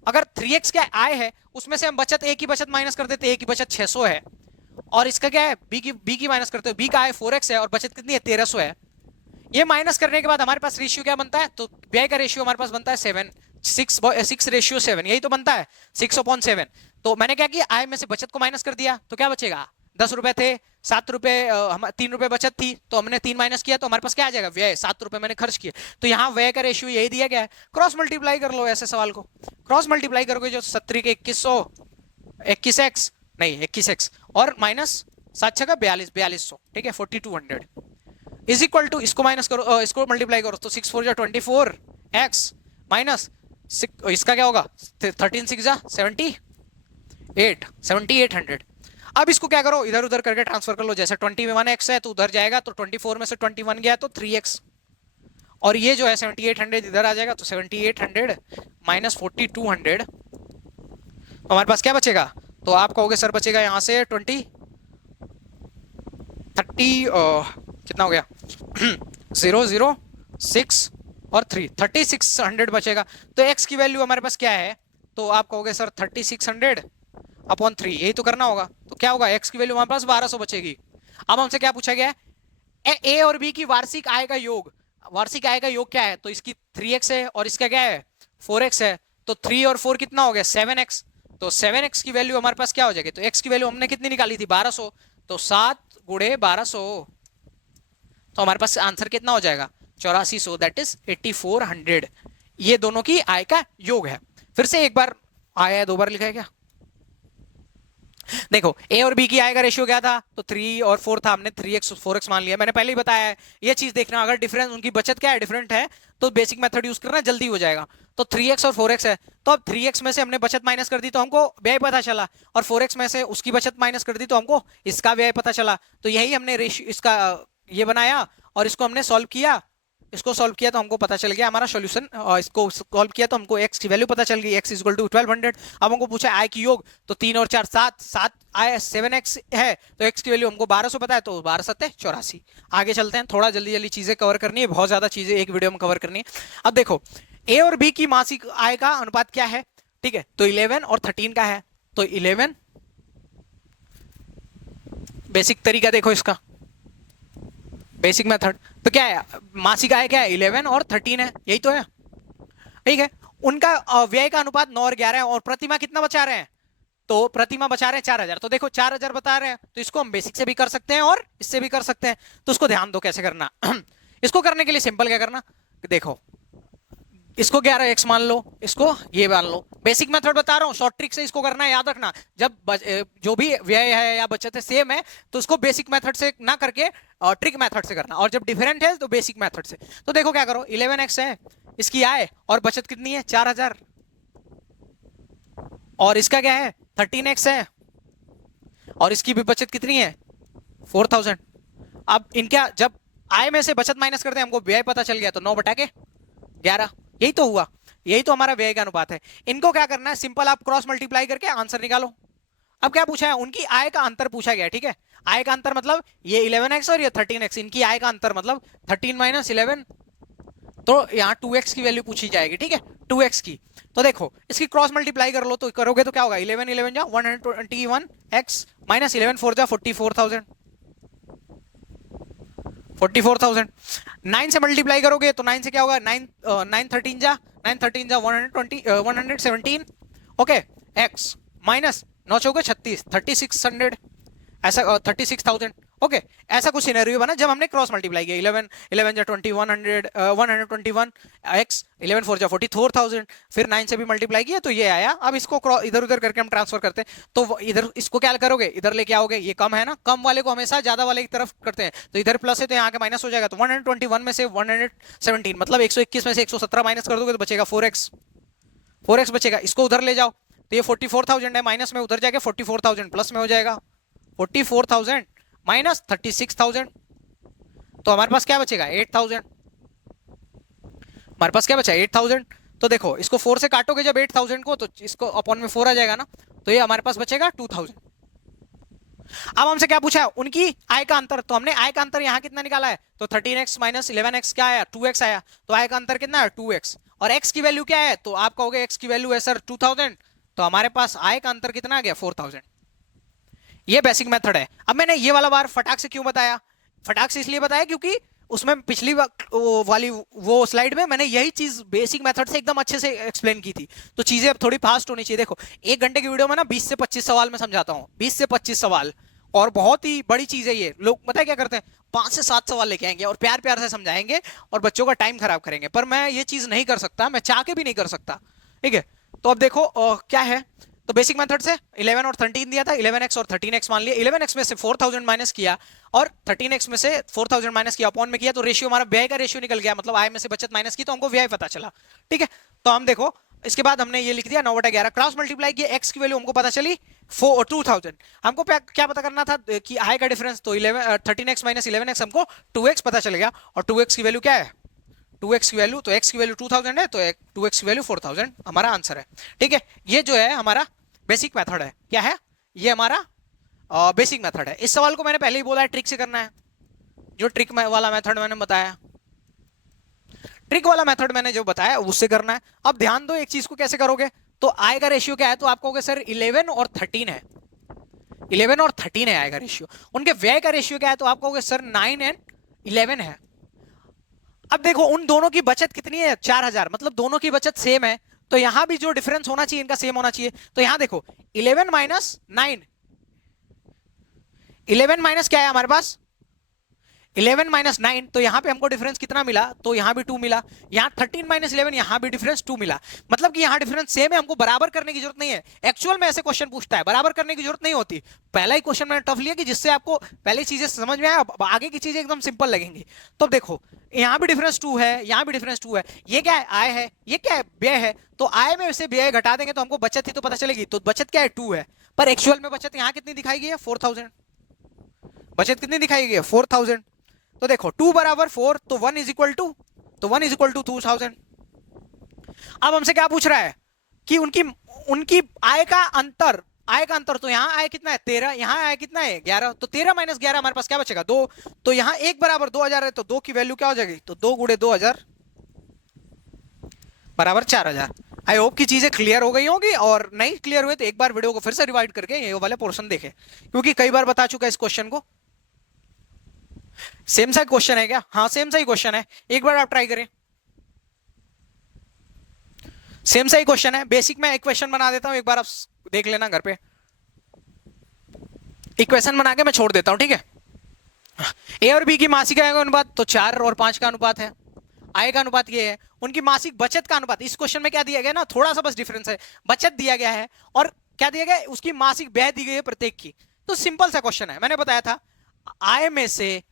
अगर 3x क्या आय है उसमें से हम बचत ए की बचत माइनस कर देते, ए की बचत 600 है, और इसका क्या है बी की माइनस करते हो, बी का आय 4x है और बचत कितनी है 1300 है। ये माइनस करने के बाद हमारे पास रेशियो क्या बनता है, तो व्यय का रेशियो हमारे पास बनता है 6:7, यही तो बनता है 6/7। तो मैंने क्या किया, आय में से बचत को माइनस कर दिया तो क्या बचेगा, 10 रुपए थे, 7 रुपए, 3 रुपए बचत थी तो हमने 3 माइनस किया तो हमारे पास क्या आ जाएगा व्यय, 7 रुपए मैंने खर्च किए। तो यहाँ व्यय का रेशियो यही दिया गया है। क्रॉस मल्टीप्लाई कर लो ऐसे सवाल को, क्रॉस मल्टीप्लाई करोगे जो 70 के 2100, 21x नहीं 21x और माइनस 7 का 4200, ठीक है 4200 इज इक्वल टू, इसको माइनस करो, इसको मल्टीप्लाई करो तो 6 4 जा 24 x माइनस इसका क्या होगा 13 6 जा 7800। अब इसको क्या करो, इधर उधर करके ट्रांसफर कर लो, जैसे 20 में 1x है तो उधर जाएगा, तो 24 में से 21 गया तो 3x, और ये जो है 7800 इधर आ जाएगा, तो 7800 माइनस 4200, तो हमारे पास क्या बचेगा, तो आप कहोगे सर बचेगा यहाँ से 30 कितना हो गया 0 0 6 और 3 3600 बचेगा। तो x की वैल्यू हमारे पास क्या है, तो आप कहोगे सर 3600 अपॉन 3, यही तो करना होगा। तो क्या होगा, x की वैल्यू हमारे पास 1200 बचेगी। अब हमसे क्या पूछा गया है, ए और बी की वार्षिक आय का योग, वार्षिक आय का योग क्या है, तो इसकी 3x है और इसका क्या है 4x है, तो 3 और 4 कितना हो गया 7x, तो 7x की वैल्यू हमारे पास क्या हो जाएगी, तो x की वैल्यू हमने कितनी निकाली थी 1200, तो 7 गुणे 1200, तो हमारे पास आंसर कितना हो जाएगा 8400, दैट इज 8400। ये दोनों की आय का योग है। फिर से एक बार आया 2 बार लिखा है क्या, देखो ए और बी की आय का रेशियो क्या था, तो 3 और 4 था, हमने 3x 4x मान लिया, मैंने पहले ही बताया है ये चीज देखना, अगर डिफरेंस उनकी बचत क्या है डिफरेंट है तो बेसिक मेथड यूज करना जल्दी हो जाएगा। तो 3x और 4x है, तो अब 3x में से हमने बचत माइनस कर दी तो हमको व्यय पता चला, और 4x में से उसकी बचत माइनस कर दी तो हमको इसका व्यय पता चला। तो यही हमने रेशियो इसका ये बनाया और इसको हमने सॉल्व किया, इसको सॉल्व किया तो हमको पता चल गया हमारा सॉल्यूशन, और इसको सॉल्व किया तो हमको x की वैल्यू पता चल गई, x इक्वल टू 1200। अब हमको पूछा आय की योग, तो 3 और 4 7, 7 आय 7x है, तो x की वैल्यू हमको 1200 पता है, तो 12 7 84। आगे चलते हैं, थोड़ा जल्दी जल्दी चीजें कवर करनी है, बहुत ज्यादा चीजें एक वीडियो में कवर करनी है। अब देखो ए और बी की मासिक आय का अनुपात क्या है, ठीक है, तो 11 और 13 का है, तो 11 बेसिक तरीका देखो इसका, बेसिक मेथड, तो क्या है मासिक आय क्या है 11 और 13 है, यही तो है, ठीक है। उनका व्यय का अनुपात 9 और 11 है, और प्रतिमा कितना बचा रहे हैं, तो प्रतिमा बचा रहे हैं 4000, तो देखो 4000 बता रहे हैं, तो इसको हम बेसिक से भी कर सकते हैं और इससे भी कर सकते हैं, तो उसको ध्यान दो कैसे करना। इसको करने के लिए सिंपल क्या करना, देखो इसको 11x मान लो, इसको ये मान लो, बेसिक मेथड बता रहा हूँ, शॉर्ट ट्रिक से इसको करना है, याद रखना, जब जो भी व्यय है या बचत है सेम है तो उसको बेसिक मेथड से ना करके ट्रिक मेथड से करना, और जब डिफरेंट है तो बेसिक मेथड से। तो देखो क्या करो, 11x है, इसकी आय और बचत कितनी है 4000, और इसका क्या है 13x है, और इसकी भी बचत कितनी है 4000। अब इनका जब आय में से बचत माइनस करते हैं हमको व्यय पता चल गया, तो 9/11, यही तो हुआ, यही तो हमारा व्यय का अनुपात है। इनको क्या करना है, सिंपल आप क्रॉस मल्टीप्लाई करके आंसर निकालो। अब क्या पूछा है, उनकी आय का अंतर पूछा गया, ठीक है, आय का अंतर मतलब ये 11x और ये 13x, इनकी आय का अंतर मतलब 13 माइनस 11, तो यहाँ 2x की वैल्यू पूछी जाएगी, ठीक है 2x की। तो देखो इसकी क्रॉस मल्टीप्लाई कर लो, तो करोगे तो क्या होगा 11 11 जा 121x माइनस 11 4 जा 44,000, 44,000। 9 से मल्टीप्लाई करोगे तो 9 से क्या होगा 9 13 जा 117, ओके x माइनस 9 चौके 36 3600, ऐसा 36,000, ओके ऐसा कुछ सिनेरियो बना जब हमने क्रॉस मल्टीप्लाई किया, 11 11 जा 2100 121 x 11 4 जा 44,000, फिर 9 से भी मल्टीप्लाई किया तो ये आया। अब इसको इधर उधर करके हम ट्रांसफर करते हैं, तो इधर इसको क्या करोगे, इधर लेके आओगे, ये कम है ना, कम वाले को हमेशा ज्यादा वाले की तरफ करते हैं, तो इधर प्लस है तो यहाँ के माइनस हो जाएगा, तो 121 में से 117 मतलब 121 में से 117 माइनस कर दोगे तो बचेगा 4x, 4x बचेगा, इसको उधर ले जाओ तो ये 44,000 है, माइनस में उधर जाके 44,000 प्लस में हो जाएगा, 44,000 माइनस 36,000, तो हमारे पास क्या बचेगा 8,000, हमारे पास क्या बचा 8,000। तो देखो इसको 4 से काटोगे जब 8000 को, तो इसको अपॉन में 4 आ जाएगा ना, तो ये हमारे पास बचेगा 2000। अब हमसे क्या पूछा है, उनकी आय का अंतर, तो हमने आय का अंतर यहाँ कितना निकाला है, तो 13x माइनस 11x क्या आया, 2x आया, तो आय का अंतर कितना है 2x, और x की वैल्यू क्या है, तो आप कहोगे x की वैल्यू है सर 2000, तो हमारे पास आय का अंतर कितना आ गया 4000। ये बेसिक मेथड है। अब मैंने ये वाला बार फटाक से क्यों बताया, फटाक से इसलिए बताया क्योंकि उसमें पिछली वाली वो स्लाइड में मैंने यही चीज बेसिक मेथड से एकदम अच्छे से एक्सप्लेन की थी, तो चीजें अब थोड़ी फास्ट होनी चाहिए। देखो 1 घंटे की वीडियो में ना 20 से 25 सवाल मैं समझाता हूँ, 20 से 25 सवाल, और बहुत ही बड़ी चीज है ये। लोग पता है क्या करते हैं, 5 से 7 सवाल लेके आएंगे और प्यार प्यार से समझाएंगे और बच्चों का टाइम खराब करेंगे, पर मैं ये चीज नहीं कर सकता, मैं चाह के भी नहीं कर सकता, ठीक है। तो अब देखो क्या है, तो बेसिक मेथड से 11 और 13 दिया था, 11x और 13x मान लिया, 11x में से 4000 माइनस किया और 13x में से 4000 माइनस किया, अपॉन में किया, तो रेशियो हमारा व्यय का रेशियो निकल गया, मतलब आय में से बचत माइनस की तो हमको व्यय पता चला, ठीक है। तो हम देखो इसके बाद हमने ये लिख दिया 9/11, क्रॉस मल्टीप्लाई किया, x की वैल्यू हमको पता चली 2000, हमको क्या पता करना था कि आय का डिफरेंस, तो 13x माइनस 11x हमको 2x पता चल गया, और 2x की वैल्यू क्या है, 2x की वैल्यू, तो x की वैल्यू 2000 है, तो 2x की वैल्यू 4000 हमारा आंसर है, ठीक है। ये जो है हमारा बेसिक मेथड है, क्या है ये हमारा बेसिक मेथड है। इस सवाल को मैंने पहले ही बोला है ट्रिक से करना है, जो ट्रिक वाला मेथड मैंने बताया, ट्रिक वाला मेथड मैंने जो बताया उससे करना है। अब ध्यान दो एक चीज को कैसे करोगे, तो आय का रेशियो क्या है, तो आप कहोगे सर 11 और 13 है, 11 और 13 है आय का रेशियो। उनके व्यय का रेशियो क्या है, तो आप कहोगे सर 9 एंड 11 है। अब देखो उन दोनों की बचत कितनी है 4000, मतलब दोनों की बचत सेम है, तो यहां भी जो डिफरेंस होना चाहिए इनका सेम होना चाहिए। तो यहां देखो 11 माइनस 9, 11 माइनस क्या है हमारे पास 11 माइनस 9, तो यहां पे हमको डिफरेंस कितना मिला, तो यहां भी 2 मिला, यहां 13 माइनस 11, यहां भी डिफरेंस 2 मिला, मतलब कि यहां डिफरेंस सेम है, हमको बराबर करने की जरूरत नहीं है। एक्चुअल में ऐसे क्वेश्चन पूछता है, बराबर करने की जरूरत नहीं होती। पहला ही क्वेश्चन मैंने टफ लिया कि जिससे आपको पहले चीजें समझ में आए, आगे की चीजें एकदम सिंपल लगेंगी। तो देखो यहां भी डिफरेंस 2 है, यहां भी डिफरेंस 2 है, ये क्या है आय है, ये क्या है व्यय है, तो आय में से व्यय घटा देंगे तो हमको बचत ही तो पता चलेगी, तो बचत क्या है 2 है, पर एक्चुअल में बचत यहां कितनी दिखाई गई है 4000, बचत कितनी दिखाई गई है 4000। तो देखो 2 बराबर 4, तो 1 इज इक्वल टू, तो 1 इज इक्वल टू 2000। अब हमसे क्या पूछ रहा है कि उनकी उनकी आय का अंतर, आय का अंतर, तो यहां आय कितना है 13, यहां आय कितना है 11, तो 13 माइनस 11 हमारे पास क्या बचेगा 2, तो यहां 1 बराबर 2000 है, तो 2 की वैल्यू क्या हो जाएगी, तो 2 गुणे 2000 बराबर 4000। आई होप की चीजें क्लियर हो गई होंगी, और नहीं क्लियर हुए तो एक बार वीडियो को फिर से रिवाइड करके ये वाले पोर्शन देखें, क्योंकि कई बार बता चुका है इस क्वेश्चन को। सेम सा क्वेश्चन है क्या, हाँ सेम सा ही क्वेश्चन है, एक बार आप ट्राई करें, सेम सा ही क्वेश्चन है। बेसिक में इक्वेशन बना देता हूं, एक बार आप देख लेना घर पे, इक्वेशन बना के मैं छोड़ देता हूं, ठीक है। ए और बी की मासिक आय का अनुपात तो 4 और 5 का अनुपात है, आय का अनुपात ये है, उनकी मासिक बचत का अनुपात, इस क्वेश्चन में क्या दिया गया ना, थोड़ा सा बस डिफरेंस है, बचत दिया गया है और क्या दिया गया, उसकी मासिक व्यय दी गई है प्रत्येक की। तो सिंपल सा क्वेश्चन है, मैंने बताया था आय में से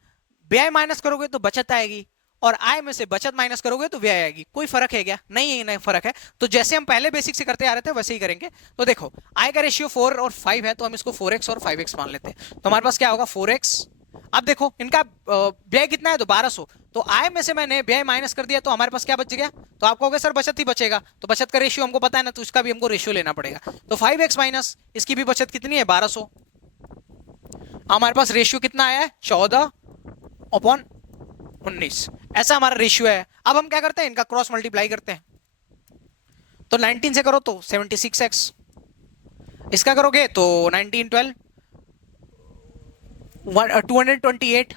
व्यय माइनस करोगे तो बचत आएगी, और आय में से बचत माइनस करोगे तो व्यय आएगी। कोई फर्क है क्या, नहीं है, नहीं फर्क है। तो जैसे हम पहले बेसिक से करते आ रहे थे वैसे ही करेंगे। तो देखो आय का रेशियो 4 और 5 है, तो हम इसको 4x और 5x मान लेते हैं, तो हमारे पास क्या होगा 4x। अब देखो इनका व्यय कितना है, तो 1200, तो आय में से मैंने व्यय माइनस कर दिया, तो हमारे पास क्या बच गया, तो आप कहोगे सर बचत ही बचेगा, तो बचत का रेशियो हमको पता है ना, तो इसका भी हमको रेशियो लेना पड़ेगा। तो 5x माइनस इसकी भी बचत कितनी है 1200, हमारे पास रेशियो कितना आया है 14/19, ऐसा हमारा रेशियो है। अब हम क्या करते हैं, इनका क्रॉस मल्टीप्लाई करते हैं, तो 19 से करो तो 76x, इसका करोगे तो 19 12 228,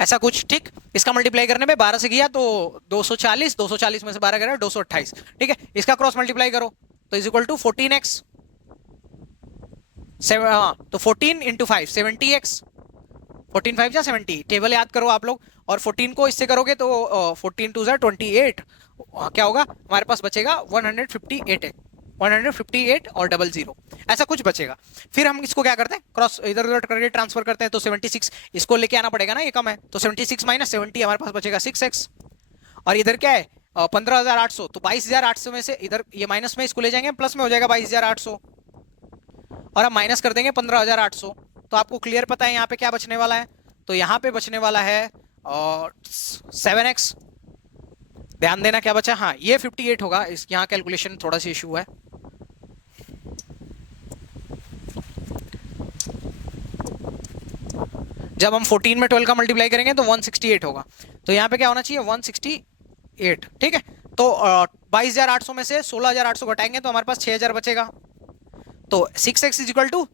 ऐसा कुछ, ठीक। इसका मल्टीप्लाई करने में 12 से किया तो 240, 240 में से 12 करा 228, ठीक है। इसका क्रॉस मल्टीप्लाई करो तो इज इक्वल टू 14x, तो 14 इंटू 5 70x, 14 5 जा 70, टेबल याद करो आप लोग, और 14 को इससे करोगे तो 14 2 जा 28, क्या होगा हमारे पास बचेगा 158 158 और 00, ऐसा कुछ बचेगा। फिर हम इसको क्या करते हैं, क्रॉस इधर उधर करके ट्रांसफर करते हैं, तो 76 इसको लेके आना पड़ेगा ना, ये कम है, तो 76 माइनस 70 हमारे पास बचेगा 6x, और इधर क्या है 15,800, तो 22,800 में से इधर ये माइनस में इसको ले जाएंगे, प्लस में हो जाएगा 22,800, और हम माइनस कर देंगे 15,800, तो आपको क्लियर पता है यहाँ पे क्या बचने वाला है, तो यहाँ पे बचने वाला है 7x, ध्यान देना क्या बचा, हाँ ये 58 होगा, इस यहाँ कैलकुलेशन थोड़ा सा इशू है। जब हम 14 में 12 का मल्टीप्लाई करेंगे तो 168 होगा, तो यहाँ पे क्या होना चाहिए 168, ठीक है। तो 22,800 में से 16,800 घटाएंगे तो हमारे पास 6,000 बचेगा। तो 6x इज इक्वल टू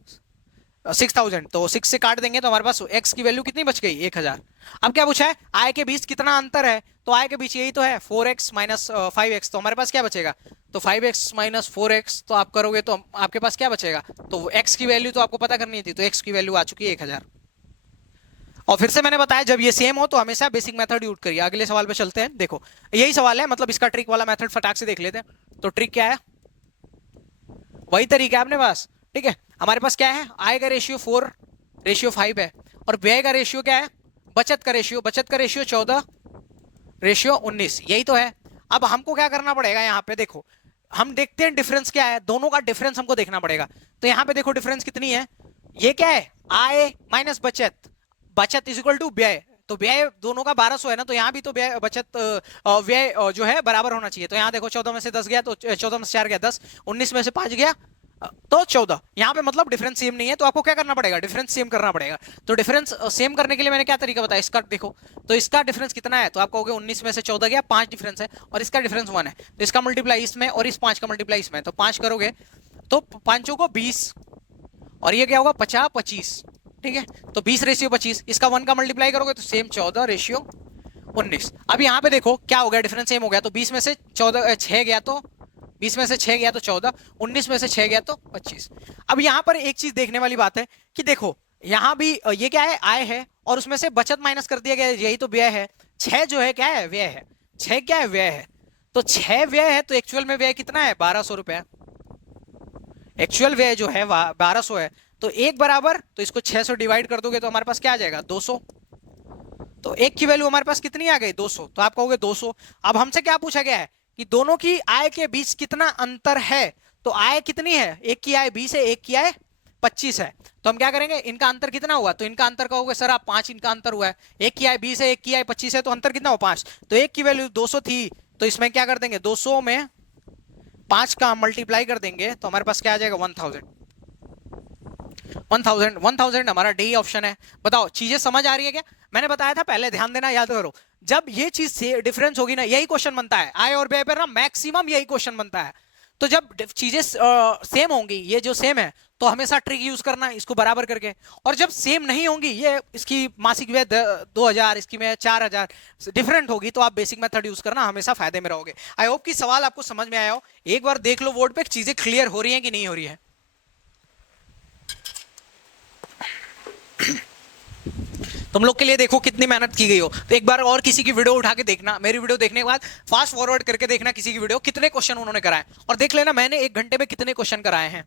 6,000, तो 6 से काट देंगे तो हमारे पास x की वैल्यू कितनी बच गई 1,000। अब क्या पूछा है आय के बीच कितना अंतर है, तो आय के बीच यही तो है 4x माइनस 5x, तो हमारे पास क्या बचेगा, तो 5x माइनस 4x, तो आप करोगे तो आपके पास क्या बचेगा, तो x की वैल्यू तो आपको पता करनी थी, तो x की वैल्यू आ चुकी है 1,000। और फिर से मैंने बताया जब ये सेम हो तो हमेशा बेसिक मेथड यूज करिए। अगले सवाल पे चलते हैं, देखो यही सवाल है, मतलब इसका ट्रिक वाला मेथड फटाक से देख लेते हैं। तो ट्रिक क्या है, वही तरीका है अपने पास, ठीक है। हमारे पास क्या है, आय का रेशियो 4:5 है, और व्यय का रेशियो क्या है, बचत का रेशियो 14:19, यही तो है। अब हमको क्या करना पड़ेगा, यहाँ पे देखो हम देखते हैं डिफरेंस क्या है, दोनों का डिफरेंस हमको देखना पड़ेगा। तो यहाँ पे देखो डिफरेंस कितनी है, ये क्या है आय माइनस बचत इज इक्वल टू व्यय, तो व्यय दोनों का 1,200 है ना, तो यहाँ भी तो व्यय बचत व्यय जो है बराबर होना चाहिए। तो यहाँ देखो 14 में से 10 गया तो 14 में से 4 गया 10, 19 में से 5 गया तो 14। यहाँ पे मतलब डिफरेंस सेम नहीं है, तो आपको क्या करना पड़ेगा, डिफरेंस सेम करना पड़ेगा। तो डिफरेंस सेम करने के लिए मैंने क्या तरीका बताया, इसका देखो तो इसका डिफरेंस कितना है, तो आप कहोगे 19 में से 14 गया, 5 डिफरेंस है, और इसका डिफरेंस 1 है, तो इसका मल्टीप्लाई इसमें और इस 5 का मल्टीप्लाई इसमें, तो 5 करोगे तो 5 को 20, और ये क्या होगा 50-25, ठीक है। तो 20:25, इसका 1 का मल्टीप्लाई करोगे तो सेम 14:19। अब यहाँ पे देखो क्या हो गया, डिफरेंस सेम हो गया, तो 20 में से 14 6 गया तो 20 में से 6 गया तो 14, 19 में से 6 गया तो 25। अब यहाँ पर एक चीज देखने वाली बात है कि देखो यहाँ भी ये क्या है आय है, और उसमें से बचत माइनस कर दिया गया, यही तो व्यय है। 6 जो है क्या है व्यय है, 6 क्या है व्यय है, तो 6 व्यय है, तो एक्चुअल में व्यय कितना है 1,200 रुपया, एक्चुअल व्यय जो है 1,200 है। तो एक बराबर, तो इसको 6 से डिवाइड कर दोगे तो हमारे पास क्या आ जाएगा 200, तो एक की वैल्यू हमारे पास कितनी आ गई 200, तो आप कहोगे 200। अब हमसे क्या पूछा गया है कि दोनों की आय के बीच कितना अंतर है, तो आय कितनी है, एक की आय 20 है, एक की आय 25 है, तो हम क्या करेंगे इनका अंतर कितना हुआ, तो इनका अंतर कहोगे सर आप 5 इनका अंतर हुआ है, एक की आय 20 है, एक की आय 25 है, तो अंतर कितना हुआ 5, तो एक की वैल्यू 200 थी, तो इसमें क्या कर देंगे 200 में 5 का मल्टीप्लाई कर देंगे तो हमारे पास क्या आ जाएगा 1,000। 1,000 हमारा डी ऑप्शन है। बताओ चीजें समझ आ रही है क्या, मैंने बताया था पहले, ध्यान देना, याद करो, जब ये चीज से डिफरेंस होगी ना यही क्वेश्चन बनता है, आय और व्यय पर ना मैक्सिमम यही क्वेश्चन बनता है। तो जब चीजें सेम होंगी, ये जो सेम है तो हमेशा ट्रिक यूज करना इसको बराबर करके, और जब सेम नहीं होंगी, ये इसकी मासिक व्यय 2,000, इसकी में 4,000 डिफरेंट होगी, तो आप बेसिक मेथड यूज करना, हमेशा फायदे में रहोगे। आई होप कि सवाल आपको समझ में आया हो, एक बार देख लो बोर्ड पे चीजें क्लियर हो रही हैं कि नहीं हो रही है। तुम लोग के लिए देखो कितनी मेहनत की गई हो, तो एक बार और किसी की वीडियो उठा के देखना, मेरी वीडियो देखने के बाद फास्ट फॉरवर्ड करके देखना किसी की वीडियो, कितने क्वेश्चन उन्होंने कराए, और देख लेना मैंने 1 घंटे में कितने क्वेश्चन कराए हैं,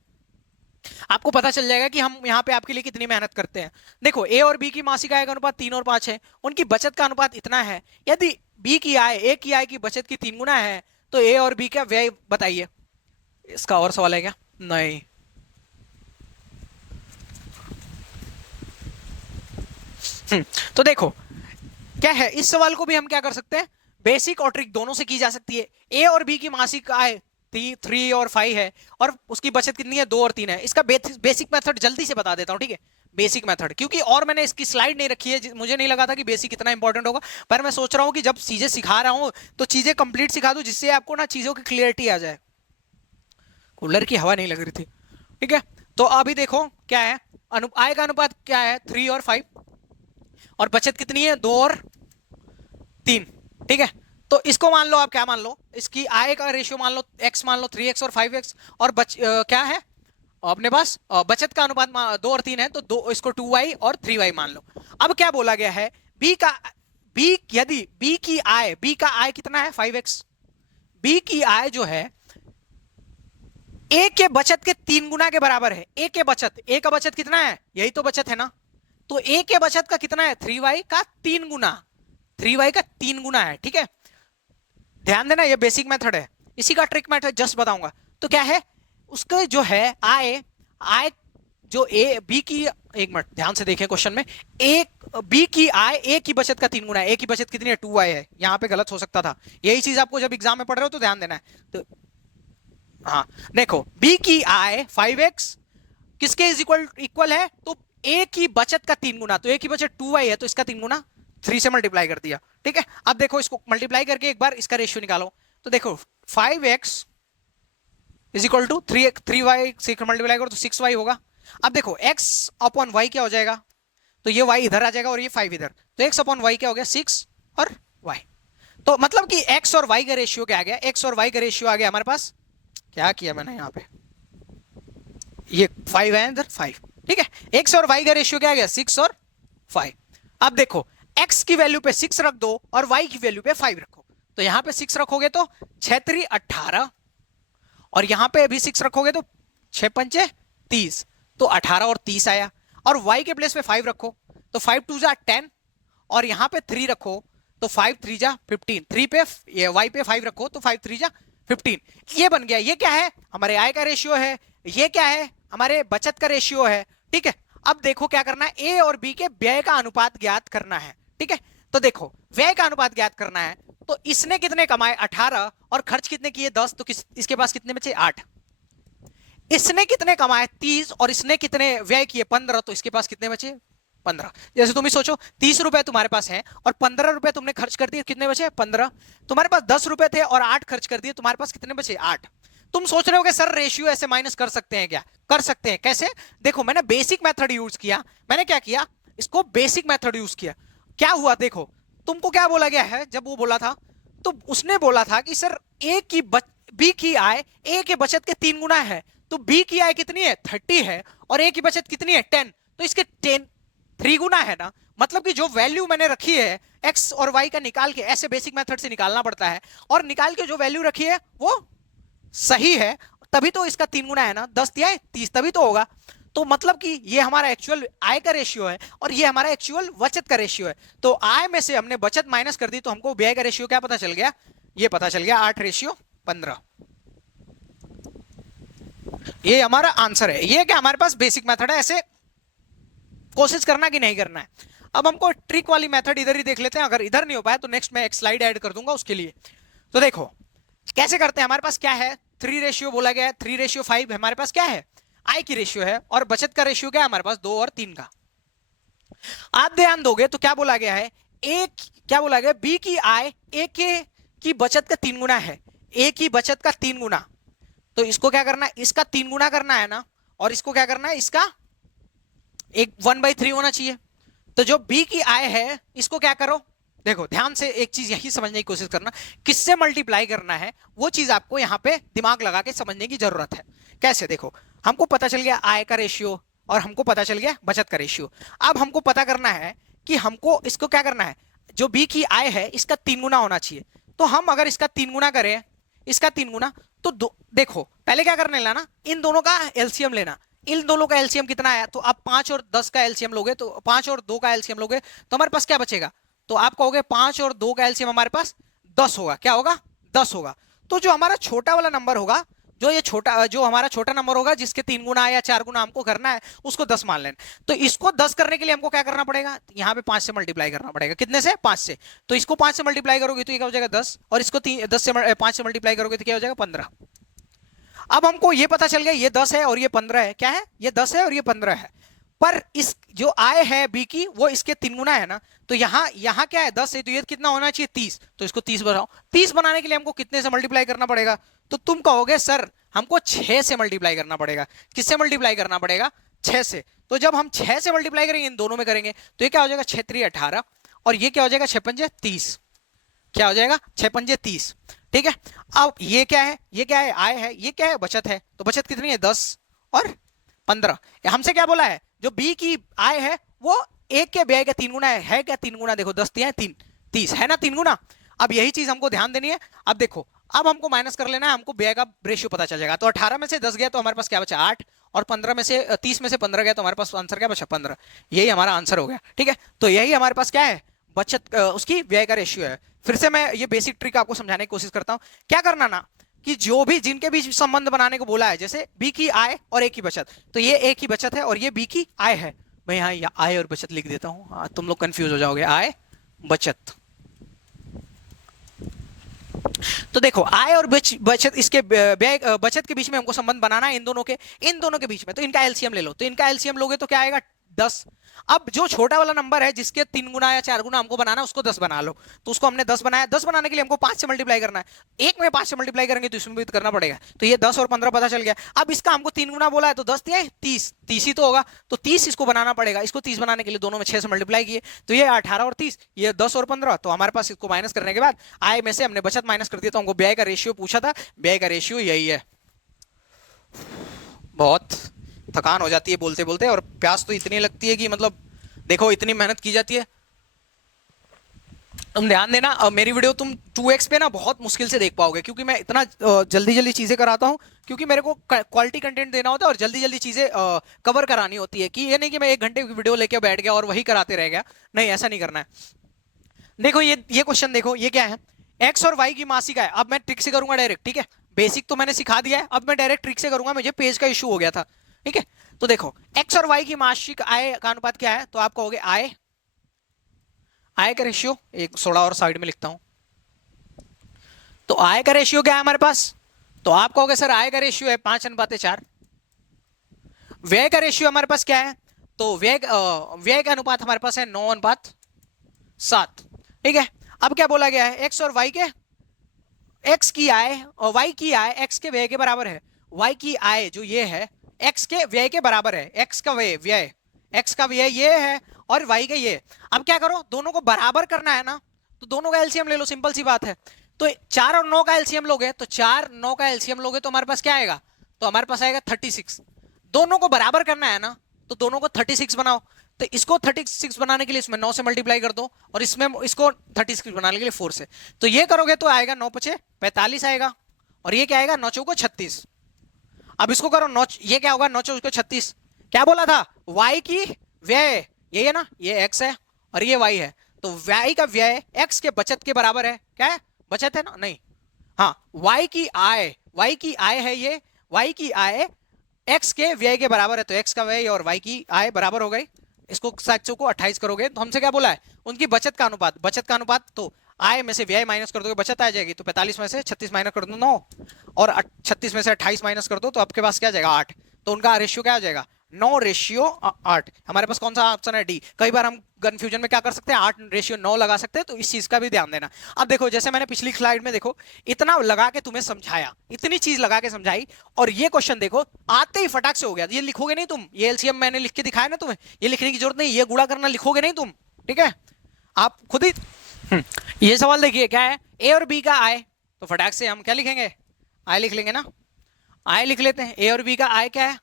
आपको पता चल जाएगा कि हम यहाँ पे आपके लिए कितनी मेहनत करते हैं। देखो ए और बी की मासिक आय का अनुपात 3 और 5 है, उनकी बचत का अनुपात इतना है, यदि बी की आय ए की आय की बचत की 3 गुना है, तो ए और बी का व्यय बताइए। इसका और सवाल है क्या, नहीं। तो देखो क्या है, इस सवाल को भी हम क्या कर सकते हैं, बेसिक और ट्रिक दोनों से की जा सकती है। ए और बी की मासिक आय 3 और 5 है, और उसकी बचत कितनी है 2 और 3 है। इसका बेसिक मेथड जल्दी से बता देता हूं, ठीक है, बेसिक मेथड, क्योंकि और मैंने इसकी स्लाइड नहीं रखी है, मुझे नहीं लगा था कि बेसिक इतना इंपॉर्टेंट होगा, पर मैं सोच रहा हूं कि जब चीजें सिखा रहा हूं तो चीजें कंप्लीट सिखा दूं, जिससे आपको ना चीजों की क्लियरिटी आ जाए। कूलर की हवा नहीं लग रही थी, ठीक है। तो अभी देखो क्या है, आय का अनुपात क्या है 3 और 5, और बचत कितनी है 2 और 3, ठीक है। तो इसको मान लो, आप क्या मान लो, इसकी आय का रेशियो मान लो x मान लो 3x और 5x, और क्या है अपने पास बचत का अनुपात 2 और 3 है, तो इसको 2y और 3y मान लो। अब क्या बोला गया है, यदि बी का आय कितना है 5x, बी की आय जो है ए के बचत के 3 गुना के बराबर है। ए का बचत कितना है, यही तो बचत है ना, तो ए के बचत का कितना है 3y का 3 गुना, 3y का 3 गुना है, ठीक है। ध्यान देना ये बेसिक मेथड है, इसी का ट्रिक मेथड जस्ट बताऊंगा। तो क्या है उसका जो है आय जो ए बी की, एक मिनट ध्यान से देखें क्वेश्चन में, बी की आय ए की बचत का 3 गुना है। ए की बचत कितनी है? 2i है। यहां पे गलत हो सकता था। यही चीज आपको जब एग्जाम में पढ़ रहे हो तो ध्यान देना है। तो हाँ देखो, बी की आय 5x किसके इज इक्वल इक्वल है? तो ए की बचत का 3 गुना। तो ए की बचत 2i है तो इसका 3 गुना 3 से मल्टीप्लाई कर दिया। ठीक है, अब देखो इसको मल्टीप्लाई करके एक बार इसका रेशियो निकालो। तो देखो 5x is equal to 3y से मल्टीप्लाई करो तो 6y होगा। अब देखो x अपॉन y क्या हो जाएगा? तो ये y इधर आ जाएगा और ये 5 इधर, तो x अपॉन y क्या हो गया? 6 और y। तो मतलब कि x और y का रेशियो क्या आ गया? x और y का रेशियो आ गया हमारे पास, क्या किया मैंने यहाँ पे, ये 5 है इधर 5। ठीक है, x और y का रेशियो क्या आ गया? 6 और 5। अब देखो x की वैल्यू पे 6 रख दो और y की वैल्यू पे 5 रखो। तो यहां पे 6 रखोगे तो 6 3 18, और यहां पे भी 6 रखोगे तो 6 पंचे 30, तो 18 और 30 आया। और y के प्लेस पे 5 रखो तो 5 2 जा 10, और यहां पे 3 रखो तो 5 3 जा 15, 3 पे ये y पे 5 रखो तो 5 3 जा 15। ये बन गया। ये क्या है? हमारे आय का रेशियो है। ये क्या है? हमारे बचत का रेशियो है। ठीक है, अब देखो क्या करना है, ए और बी के व्यय का अनुपात ज्ञात करना है। ठीक है, तो देखो व्यय का अनुपात ज्ञात करना है। तो इसने कितने कमाए? 18, और खर्च कितने किए? 10, तो इसके पास कितने बचे? 8। इसने कितने कमाए? 30, और इसने कितने व्यय किए? 15, तो इसके पास कितने बचे? 15। जैसे तुम ही सोचो, 30 रुपए तुम्हारे पास है और 15 रुपए तुमने खर्च कर दिए, कितने बचे? 15। तुम्हारे पास 10 रुपए थे और 8 खर्च कर दिए, तुम्हारे पास कितने बचे? 8। तुम सोच रहे हो कि सर रेशियो ऐसे माइनस कर सकते हैं क्या? कर सकते हैं। कैसे? देखो मैंने बेसिक मेथड यूज किया। मैंने क्या किया? इसको बेसिक मेथड यूज किया। क्या हुआ देखो, तुमको क्या बोला गया है? जब वो बोला था तो उसने बोला था कि सर बी की आय ए के बचत के 3 गुना है। तो बी की आय कितनी है? 30 है, और ए की बचत कितनी है? 10। तो इसके 10 3 गुना है ना। मतलब कि जो वैल्यू मैंने रखी है एक्स और वाई का निकाल के, ऐसे बेसिक मेथड से निकालना पड़ता है, और निकाल के जो वैल्यू रखी है वो सही है, तभी तो इसका 3 गुना है ना। 10 दिया है 30, तभी तो होगा। तो मतलब कि ये हमारा एक्चुअल आय का रेशियो है और ये हमारा एक्चुअल बचत का रेशियो है। तो आय में से हमने बचत माइनस कर दी तो हमको व्यय का रेशियो क्या पता चल गया? ये पता चल गया 8:15। ये हमारा आंसर है। ये क्या हमारे पास बेसिक मेथड है, ऐसे कोशिश करना कि नहीं करना है। अब हमको ट्रिक वाली मेथड इधर ही देख लेते हैं। अगर इधर नहीं हो पाया तो नेक्स्ट मैं एक स्लाइड ऐड कर दूंगा उसके लिए। तो देखो कैसे करते हैं। हमारे पास क्या है? 3 रेशियो बोला गया है, 3:5 हमारे पास क्या है? आय की रेशियो है, और बचत का रेशियो क्या है हमारे पास? 2 और 3 का। आप ध्यान दोगे तो क्या बोला गया है? क्या बोला गया? बी की आय ए के की बचत का 3 गुना है। ए की बचत का 3 गुना, तो इसको क्या करना है? इसका 3 गुना करना है ना, और इसको क्या करना है? इसका एक 1/3 होना चाहिए। तो जो बी की आय है इसको क्या करो? देखो ध्यान से एक चीज यही समझने की कोशिश करना, किससे मल्टीप्लाई करना है वो चीज आपको यहां पे दिमाग लगा के समझने की जरूरत है। कैसे? देखो हमको पता चल गया आय का रेशियो, और हमको पता चल गया बचत का रेशियो। अब हमको पता करना है कि हमको इसको क्या करना है? जो बी की आय है इसका 3 गुना होना चाहिए। तो हम अगर इसका 3 गुना करें, इसका 3 गुना, तो देखो पहले क्या करने लेना, इन दोनों का एलसीएम लेना। इन दोनों का एलसीएम कितना है? तो आप 5 और 10 का एलसीएम लोगे, तो 5 और 2 का एलसीएम लोगे तो हमारे पास क्या बचेगा? तो आप कहोगे 5 और 2 का एलसीएम हमारे पास 10 होगा। क्या होगा? 10 होगा। तो जो हमारा छोटा वाला नंबर होगा, जो हमारा छोटा नंबर होगा जिसके 3 गुना या 4 गुना हमको करना है, उसको 10 मान लेना। तो इसको 10 करने के लिए हमको क्या करना पड़ेगा? यहाँ पे 5 से मल्टीप्लाई करना पड़ेगा। कितने से? 5 से। तो इसको 5 से मल्टीप्लाई करोगे तो ये क्या हो जाएगा? 10, और इसको 5 से मल्टीप्लाई करोगे तो क्या हो जाएगा? 15। अब हमको ये पता चल गया ये 10 है और ये 15 है। क्या है? ये 10 है और ये 15 है। पर इस जो आय है बी की वो इसके 3 गुना है ना। तो यहां क्या है? 10 है, तो ये कितना होना चाहिए? 30। तो इसको 30 बनाओ। 30 बनाने के लिए हमको कितने से मल्टीप्लाई करना पड़ेगा? तो तुम कहोगे सर हमको 6 से मल्टीप्लाई करना पड़ेगा। किससे मल्टीप्लाई करना पड़ेगा? 6 से। तो जब हम 6 से मल्टीप्लाई करेंगे, इन दोनों में करेंगे, तो ये क्या हो जाएगा? 6 3 18, और ये क्या हो जाएगा? 6 5 30। क्या हो जाएगा? 6 5 30। ठीक है, अब ये क्या है? ये क्या है? आय है। ये क्या है? बचत है। तो बचत कितनी है? 10 और 15। हमसे क्या बोला है? जो बी की आय है वो एक के व्यय का 3 गुना है क्या? 3 गुना। देखो 10 दिया है 3, 30 है ना 3 गुना। अब यही चीज हमको ध्यान देनी है। अब देखो, अब हमको माइनस कर लेना है, हमको व्यय का रेशियो पता चल जाएगा। तो 18 में से 10 गया तो हमारे पास क्या बचा? 8, और 15 में से 30 में से 15 गया तो हमारे पास आंसर क्या बचा? 15। यही हमारा आंसर हो गया। ठीक है, तो यही हमारे पास क्या है? बचत उसकी व्यय का रेशियो है। फिर से मैं ये बेसिक ट्रिक आपको समझाने की कोशिश करता हूं। क्या करना ना, कि जो भी जिनके बीच संबंध बनाने को बोला है, जैसे बी की आय और ए की बचत, तो ये ए की बचत है और ये बी की आय है। मैं यहाँ आय और बचत लिख देता हूँ, तुम लोग कंफ्यूज हो जाओगे। आय बचत, तो देखो आय और बचत, इसके व्यय बचत के बीच में हमको संबंध बनाना है, इन दोनों के बीच में। तो इनका एलसीएम ले लो, तो इनका एलसीएम लोगे तो क्या आएगा 10। अब जो छोटा वाला नंबर है जिसके 3 गुना या 4 गुना हमको बनाना है उसको 10 बना लो। तो उसको हमने 10 बनाया, 10 बनाने के लिए हमको 5 से मल्टीप्लाई करना है। एक में 5 से मल्टीप्लाई करेंगे तो इसमें भी करना पड़ेगा। तो ये 10 और 15 पता चल गया। अब इसका हमको 3 गुना बोला है तो 10 दिया 30, 30 ही तो होगा। तो 30 इसको बनाना पड़ेगा। इसको 30 बनाने के लिए दोनों में 6 से मल्टीप्लाई किए, तो ये 18 और 30, ये 10 और 15। तो हमारे पास इसको माइनस करने के बाद आय में से हमने बचत माइनस कर दिया। तो हमको व्यय का रेशियो पूछा था, व्यय का रेशियो यही है। बहुत थकान हो जाती है बोलते बोलते, और प्यास तो इतनी लगती है कि मतलब देखो इतनी मेहनत की जाती है। तुम ध्यान देना, मेरी वीडियो तुम 2x पे ना बहुत मुश्किल से देख पाओगे, क्योंकि मैं इतना जल्दी जल्दी चीजें कराता हूँ, क्योंकि मेरे को क्वालिटी कंटेंट देना होता है और जल्दी जल्दी चीजें कवर करानी होती है। कि ये नहीं कि मैं 1 घंटे की वीडियो लेके बैठ गया और वही कराते रह गया, नहीं ऐसा नहीं करना है। देखो ये क्वेश्चन देखो, ये क्या है, एक्स और वाई की मासिक आय। अब मैं ट्रिक से करूंगा डायरेक्ट, ठीक है, बेसिक तो मैंने सिखा दिया है, अब मैं डायरेक्ट ट्रिक से करूंगा, मुझे पेज का इशू हो गया था, ठीक है। तो देखो एक्स और वाई की मासिक आय का अनुपात क्या है, तो आप कहोगे आय का रेशियो, एक 16 और साइड में लिखता हूं। तो आय का रेशियो क्या है हमारे पास, तो आप कहोगे सर आय का रेशियो है 5:4। व्यय का रेशियो हमारे पास क्या है, तो व्यय का अनुपात हमारे पास है 9:7, ठीक है। अब क्या बोला गया है, एक्स और वाई के, एक्स की आय और वाई की आय एक्स के व्यय के बराबर है। वाई की आय जो ये है एक्स के व्यय के बराबर है। एक्स का व्यय एक्स का व्यय ये है और वाई का ये। अब क्या करो, दोनों को बराबर करना है ना, तो दोनों का एलसीएम ले लो, सिंपल सी बात है। तो 4 और 9 का एलसीएम लोगे, तो 4 9 का एलसीएम लोगे तो हमारे पास क्या आएगा, तो हमारे पास आएगा 36। दोनों को बराबर करना है ना, तो दोनों को 36 बनाओ। तो इसको 36 बनाने के लिए इसमें 9 से मल्टीप्लाई कर दो, और इसमें इसको 36 बनाने के लिए 4 से। तो ये करोगे तो आएगा 9×5 45 आएगा, और ये क्या आएगा 9×4 36। अब इसको करो 9, ये क्या होगा 9×4 36। क्या बोला था, y की व्यय ये है ना, ये x है और ये y है, तो y का व्यय x के बचत के बराबर है। क्या है, बचत है ना, नहीं, हाँ, y की आय है ये, y की आय x के व्यय के बराबर है, तो x का व्यय और y की आय बराबर हो गई। इसको 7 को 28 करोगे तो हमसे क्या बोला है, उनकी बचत का अनुपात, तो आय में से व्यय माइनस कर दोगे बचत आ जाएगी। तो 45 में से 36 माइनस कर दो 9, और 36 में से 28 माइनस कर दो तो आपके पास क्या जाएगा 8। तो उनका रेशियो क्या आ जाएगा 9:8। हमारे पास कौन सा ऑप्शन है, डी। कई बार हम कंफ्यूजन में क्या कर सकते हैं, 8:9 लगा सकते हैं, तो इस चीज का भी ध्यान देना। अब देखो जैसे मैंने पिछली स्लाइड में देखो इतना लगा के तुम्हें समझाया, इतनी चीज लगा के समझाई, और ये क्वेश्चन देखो आते ही फटाक से हो गया। ये लिखोगे नहीं तुम, ये एलसीएम मैंने लिख के दिखाया ना तुम्हें, ये लिखने की जरूरत नहीं, ये गुणा करना लिखोगे नहीं तुम, ठीक है, आप खुद ही। ये सवाल देखिए क्या है, ए और बी का आय, तो फटाक से हम क्या लिखेंगे, आय लिख लेंगे ना, आय लिख लेते हैं। ए और बी का आय क्या है,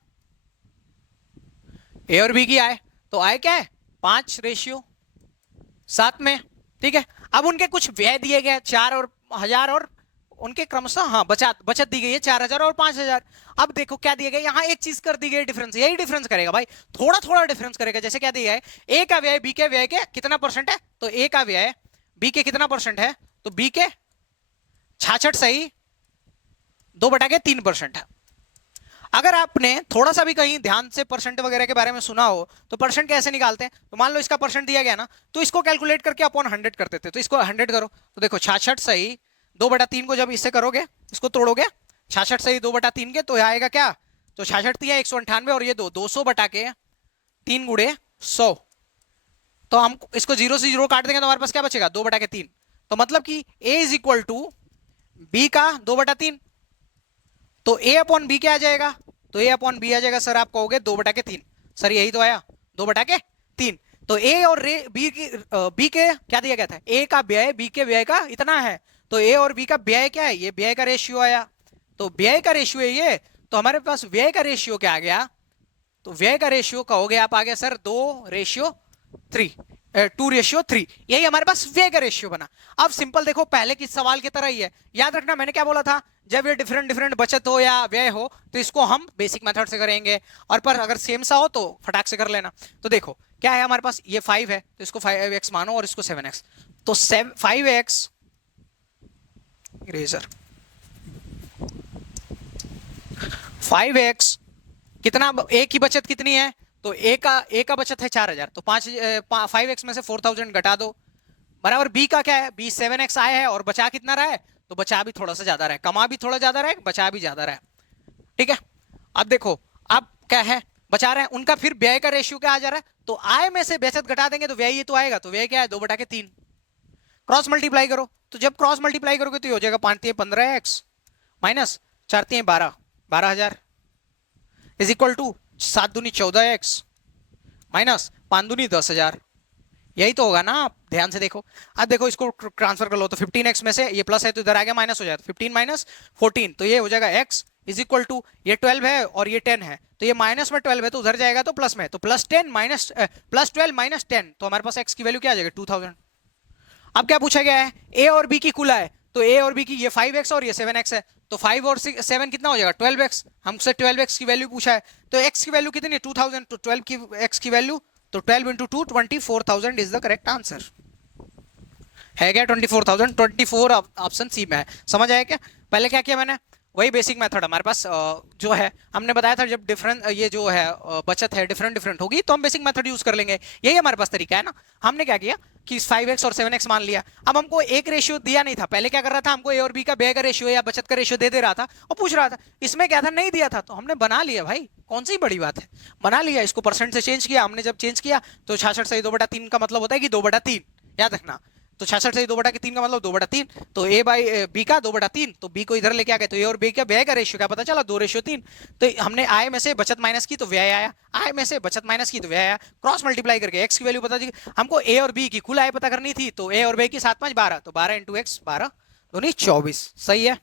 ए और बी की आय, तो आय क्या है 5:7 में, ठीक है। अब उनके कुछ व्यय दिए गए 4 और 1000, और उनके क्रमशः हाँ बचत दी गई है 4000 और 5000। अब देखो क्या दिया गया, यहाँ एक चीज कर दी गई डिफरेंस, यही डिफरेंस करेगा भाई, थोड़ा थोड़ा डिफरेंस करेगा। जैसे क्या दिया है, ए का व्यय बी के व्यय के कितना परसेंट है, तो ए का व्यय बी के कितना परसेंट है, तो बी के 66 सही 2/3% है। अगर आपने थोड़ा सा भी कहीं ध्यान से परसेंट वगैरह के बारे में सुना हो तो परसेंट कैसे निकालते हैं, तो मान लो इसका परसेंट दिया गया ना, तो इसको कैलकुलेट करके अपॉन 100 करते थे, तो इसको 100 करो, तो देखो 66 सही 2/3 को जब इससे करोगे, इसको तोड़ोगे 66 सही 2/3 के, तो आएगा क्या, तो 66 दिया 198, और ये 200/3 गुणे 100, तो हम इसको 0 से 0 काट देंगे तो हमारे पास क्या बचेगा 2/3। तो मतलब कि a is equal to B का 2/3, तो a अपॉन बी क्या आ जाएगा, तो a अपॉन बी आ जाएगा सर, आप कहोगे 2/3, सर यही तो आया 2/3। तो a और बी के क्या दिया गया था, a का व्यय बी के व्यय का इतना है, तो a और b का व्यय क्या है, ये व्यय का रेशियो आया, तो व्यय का रेशियो है ये, तो हमारे पास व्यय का रेशियो क्या आ गया, तो व्यय का रेशियो कहोगे आप आ गया सर 2:3, यही हमारे पास व्यय का रेशियो बना। अब सिंपल देखो पहले की सवाल की तरह ही है, याद रखना मैंने क्या बोला था, जब ये डिफरेंट बचत हो या व्यय हो तो इसको हम बेसिक मेथड से करेंगे, और पर अगर सेम सा हो तो फटाक से कर लेना। तो देखो क्या है हमारे पास, ये 5 है तो इसको 5x मानो और इसको 7x, तो 5x इरेजर 5x कितना, a की बचत कितनी है, तो ए का बचत है 4000, तो 5x में से 4000 घटा दो, बराबर बी का क्या है, बी 7x आया है और बचा कितना रहा है, तो बचा भी थोड़ा सा ज्यादा रहा है, कमा भी थोड़ा ज्यादा रहा है, बचा भी ज्यादा रहा है। ठीक है, अब देखो अब क्या है, बचा रहे हैं उनका, फिर व्यय का रेशियो क्या आ जा रहा है, तो आय में से बचत घटा देंगे तो व्यय ये तो आएगा, तो व्यय क्या है 2/3, क्रॉस मल्टीप्लाई करो, तो जब क्रॉस मल्टीप्लाई करोगे तो ये हो जाएगा 5×3 = 15x minus 4×3 = 12,000 is equal to 7×2 = 14x minus 5×2 = 10,000। यही तो होगा ना, आप ध्यान से देखो। अब देखो इसको ट्रांसफर कर लो, तो 15x में से ये प्लस है तो इधर आ गया माइनस हो जाए, तो 15 - 14, तो ये हो जाएगा x इज इक्वल टू, ये 12 है और ये 10 है, तो ये माइनस में 12 है तो उधर जाएगा तो प्लस में, तो +10 माइनस +12 - 10, तो हमारे पास x की वैल्यू क्या आ जाएगा 2000। अब क्या पूछा गया है, a और b की कुल आय, तो a और b की ये 5x और ये 7x है, तो 5 और 7 कितना हो जाएगा 12x, हमसे 12x की वैल्यू पूछा है, तो x की वैल्यू कितनी है 2000, तो 12 की x की वैल्यू, तो 12 × 2 24,000 इज द करेक्ट आंसर। है क्या 24,000, 24 ऑप्शन सी में है। समझ आया क्या, पहले क्या किया मैंने, वही बेसिक मेथड हमारे पास जो है, हमने बताया था जब डिफरेंट ये जो है बचत है डिफरेंट होगी तो हम बेसिक मेथड यूज कर लेंगे, यही हमारे पास तरीका है ना। हमने क्या किया कि 5x और 7x मान लिया, अब हमको एक रेशियो दिया नहीं था, पहले क्या कर रहा था, हमको ए और बी का व्यय का रेशियो या बचत का रेशियो दे रहा था और पूछ रहा था, इसमें क्या था नहीं दिया था, तो हमने बना लिया भाई, कौन सी बड़ी बात है, बना लिया, इसको परसेंट से चेंज किया हमने, जब चेंज किया तो 66 से 2/3 का मतलब होता है कि 2/3, याद रखना, तो 66 से 2/3 का मतलब 2/3, तो a बाई बी का 2/3, तो b को इधर लेके आ गए, तो a और b का व्यय का रेशियो क्या पता चला 2:3, तो हमने आय में से बचत माइनस की तो व्यय आया, आय में से बचत माइनस की तो व्यय आया, क्रॉस मल्टीप्लाई करके x की वैल्यू पता चली, हमको a और b की कुल आय पता करनी थी, तो a और b की 7 5 12, तो 12 × x 12 दूनी 24, सही है।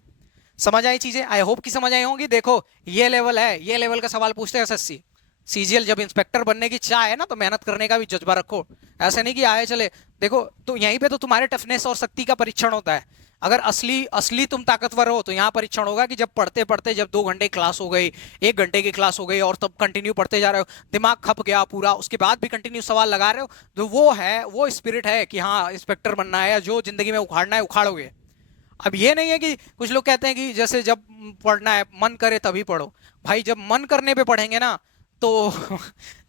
समझ आई चीजें, आई होप कि समझ आई होंगी। देखो ये लेवल है, ये लेवल का सवाल पूछते हैं एसएससी सीजीएल, जब इंस्पेक्टर बनने की चाह है ना तो मेहनत करने का भी जज्बा रखो, ऐसे नहीं कि आए चले। देखो तो यहीं पे तो तुम्हारे टफनेस और शक्ति का परीक्षण होता है, अगर असली असली तुम ताकतवर हो तो यहाँ परीक्षण होगा कि जब पढ़ते पढ़ते जब 2 घंटे क्लास हो गई, 1 घंटे की क्लास हो गई और तब कंटिन्यू पढ़ते जा रहे हो, दिमाग खप गया पूरा, उसके बाद भी कंटिन्यू सवाल लगा रहे हो, तो वो है वो स्पिरिट है कि हाँ इंस्पेक्टर बनना है या जो जिंदगी में उखाड़ना है उखाड़ोगे। अब ये नहीं है कि कुछ लोग कहते हैं कि जैसे जब पढ़ना है मन करे तभी पढ़ो, भाई जब मन करने पे पढ़ेंगे ना तो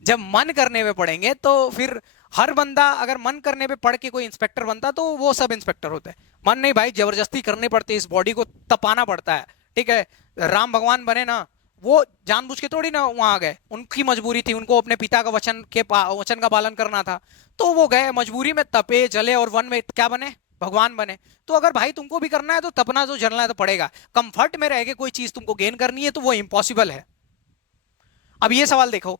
जब मन करने पे पढ़ेंगे तो फिर हर बंदा अगर मन करने पे पढ़ के कोई इंस्पेक्टर बनता तो वो सब इंस्पेक्टर होते हैं, मन नहीं भाई जबरदस्ती करनी पड़ती है, इस बॉडी को तपाना पड़ता है। ठीक है, राम भगवान बने ना, वो जानबूझ के थोड़ी ना वहां गए, उनकी मजबूरी थी, उनको अपने पिता का वचन का पालन करना था, तो वो गए मजबूरी में, तपे जले और वन में क्या बने, भगवान बने। तो अगर भाई तुमको भी करना है तो तपना तो जलना तो पड़ेगा, कंफर्ट में रह के कोई चीज तुमको गेन करनी है तो वो इम्पॉसिबल है। अब ये सवाल देखो,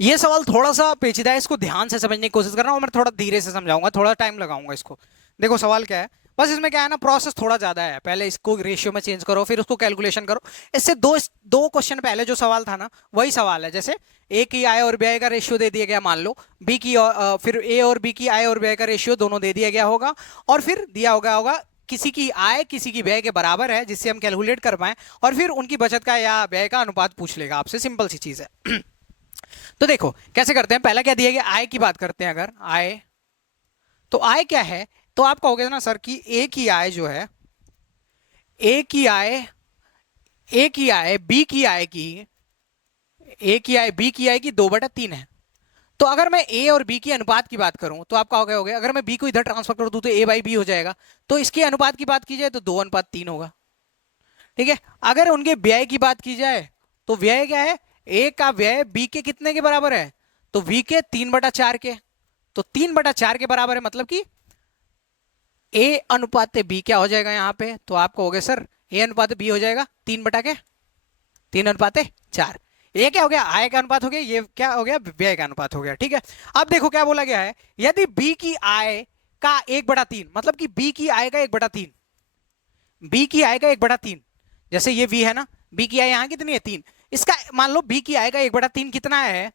ये सवाल थोड़ा सा पेचीदा है, इसको ध्यान से समझने की कोशिश कर रहा हूं, मैं थोड़ा धीरे से समझाऊंगा, थोड़ा टाइम लगाऊंगा इसको। देखो सवाल क्या है, बस इसमें क्या है ना, प्रोसेस थोड़ा ज्यादा है, पहले इसको रेशियो में चेंज करो फिर उसको कैलकुलेशन करो। इससे दो क्वेश्चन पहले जो सवाल था ना वही सवाल है, जैसे ए की आय और व्यय का रेशियो दे दिया गया मान लो, बी की फिर ए और बी की आय और व्यय का रेशियो दोनों दे दिया गया होगा, और फिर दिया होगा किसी की आय किसी की व्यय के बराबर है जिससे हम कैलकुलेट कर पाए, और फिर उनकी बचत का या व्यय का अनुपात पूछ लेगा आपसे, सिंपल सी चीज है। तो देखो कैसे करते हैं, पहला क्या दिया गया, आय की बात करते हैं, अगर आय, तो आय क्या है, तो आप कहोगे ना सर कि ए की आय जो है, ए की आय, ए की आय बी की आय की, ए की आय बी की आय की 2/3 है। तो अगर मैं ए और बी की अनुपात की बात करूं तो आप कहोगे अगर मैं बी को इधर ट्रांसफर कर दूं तो ए बाई बी हो जाएगा, तो इसके अनुपात की बात की जाए तो 2:3 होगा। ठीक है, अगर उनके व्यय की बात की जाए तो व्यय क्या है, ए का व्यय बी के कितने के बराबर है, तो बी के 3/4 के, तो 3/4 के बराबर है, मतलब कि ए अनुपात बी क्या हो जाएगा यहाँ पे, तो आप कहोगे सर ए अनुपात बी हो जाएगा 3/4। ये क्या हो गया, आय का अनुपात हो गया, ये क्या हो गया, व्यय का अनुपात हो गया। ठीक है, अब देखो क्या बोला गया है, यदि बी की आय का 1/3, मतलब कि बी की आय का 1/3, बी की आय का 1/3, जैसे ये बी है ना, बी की आय यहां कितनी है 3, इसका मान लो बी की आय का 1/3 कितना है,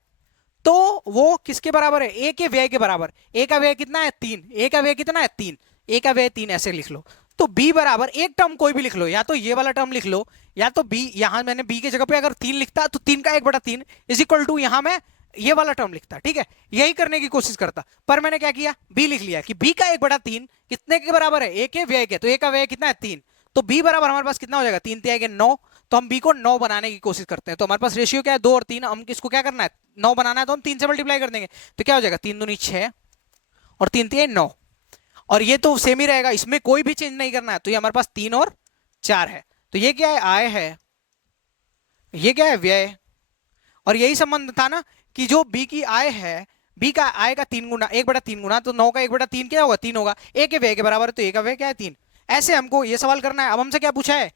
तो वो किसके बराबर है, ए के व्यय के बराबर, ए का व्यय कितना है 3, ए का व्यय कितना है 3, ए का व्यय 3 ऐसे लिख लो। तो बी बराबर एक टर्म कोई भी लिख लो, या तो ये वाला टर्म लिख लो, या तो बी, यहां मैंने बी की जगह पे अगर 3 लिखता तो 3 का 1/3 इज इक्वल टू यहां मैं ये वाला टर्म लिखता। ठीक है, यही करने की कोशिश करता, पर मैंने क्या किया, बी लिख लिया कि बी का 1/3 कितने के बराबर है, ए के व्यय के, तो ए का व्यय कितना है 3, तो बी बराबर हमारे पास कितना हो जाएगा, 3 3 9, तो हम बी को 9 बनाने की कोशिश करते हैं। तो हमारे पास रेशियो क्या है, 2 और 3, हम किसको क्या करना है, 9 बनाना है, तो हम 3 से मल्टीप्लाई कर देंगे। तो क्या हो जाएगा, 3 दूनी 6 और 3 3 9, और ये तो सेम ही रहेगा, इसमें कोई भी चेंज नहीं करना है। तो ये हमारे पास 3 और 4 है। तो ये क्या है, आय है, ये क्या है, व्यय। और यही संबंध था ना कि जो बी की आय है, बी का आय का 3 गुना, 1/3 गुना, तो 9 का 1/3 क्या होगा, 3 होगा। ए के व्यय के बराबर है, तो ए का व्यय क्या है, 3। ऐसे हमको ये सवाल करना है। अब हमसे क्या पूछा है,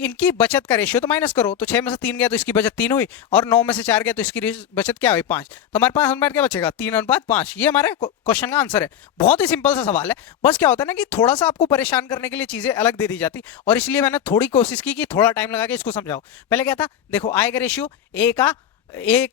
इनकी बचत का रेशियो तो माइनस करो। तो 6 में से 3 गया तो इसकी बचत 3 हुई, और 9 में से 4 गया तो इसकी बचत क्या हुई, 5। तो हमारे पास अनुपात क्या बचेगा, 3:5। ये हमारे क्वेश्चन का आंसर है। बहुत ही सिंपल सा सवाल है। बस क्या होता है ना कि थोड़ा सा आपको परेशान करने के लिए चीजें अलग दे दी जाती, और इसलिए मैंने थोड़ी कोशिश की कि थोड़ा टाइम लगा के इसको समझाओ। पहले क्या था, देखो आय का ratio, A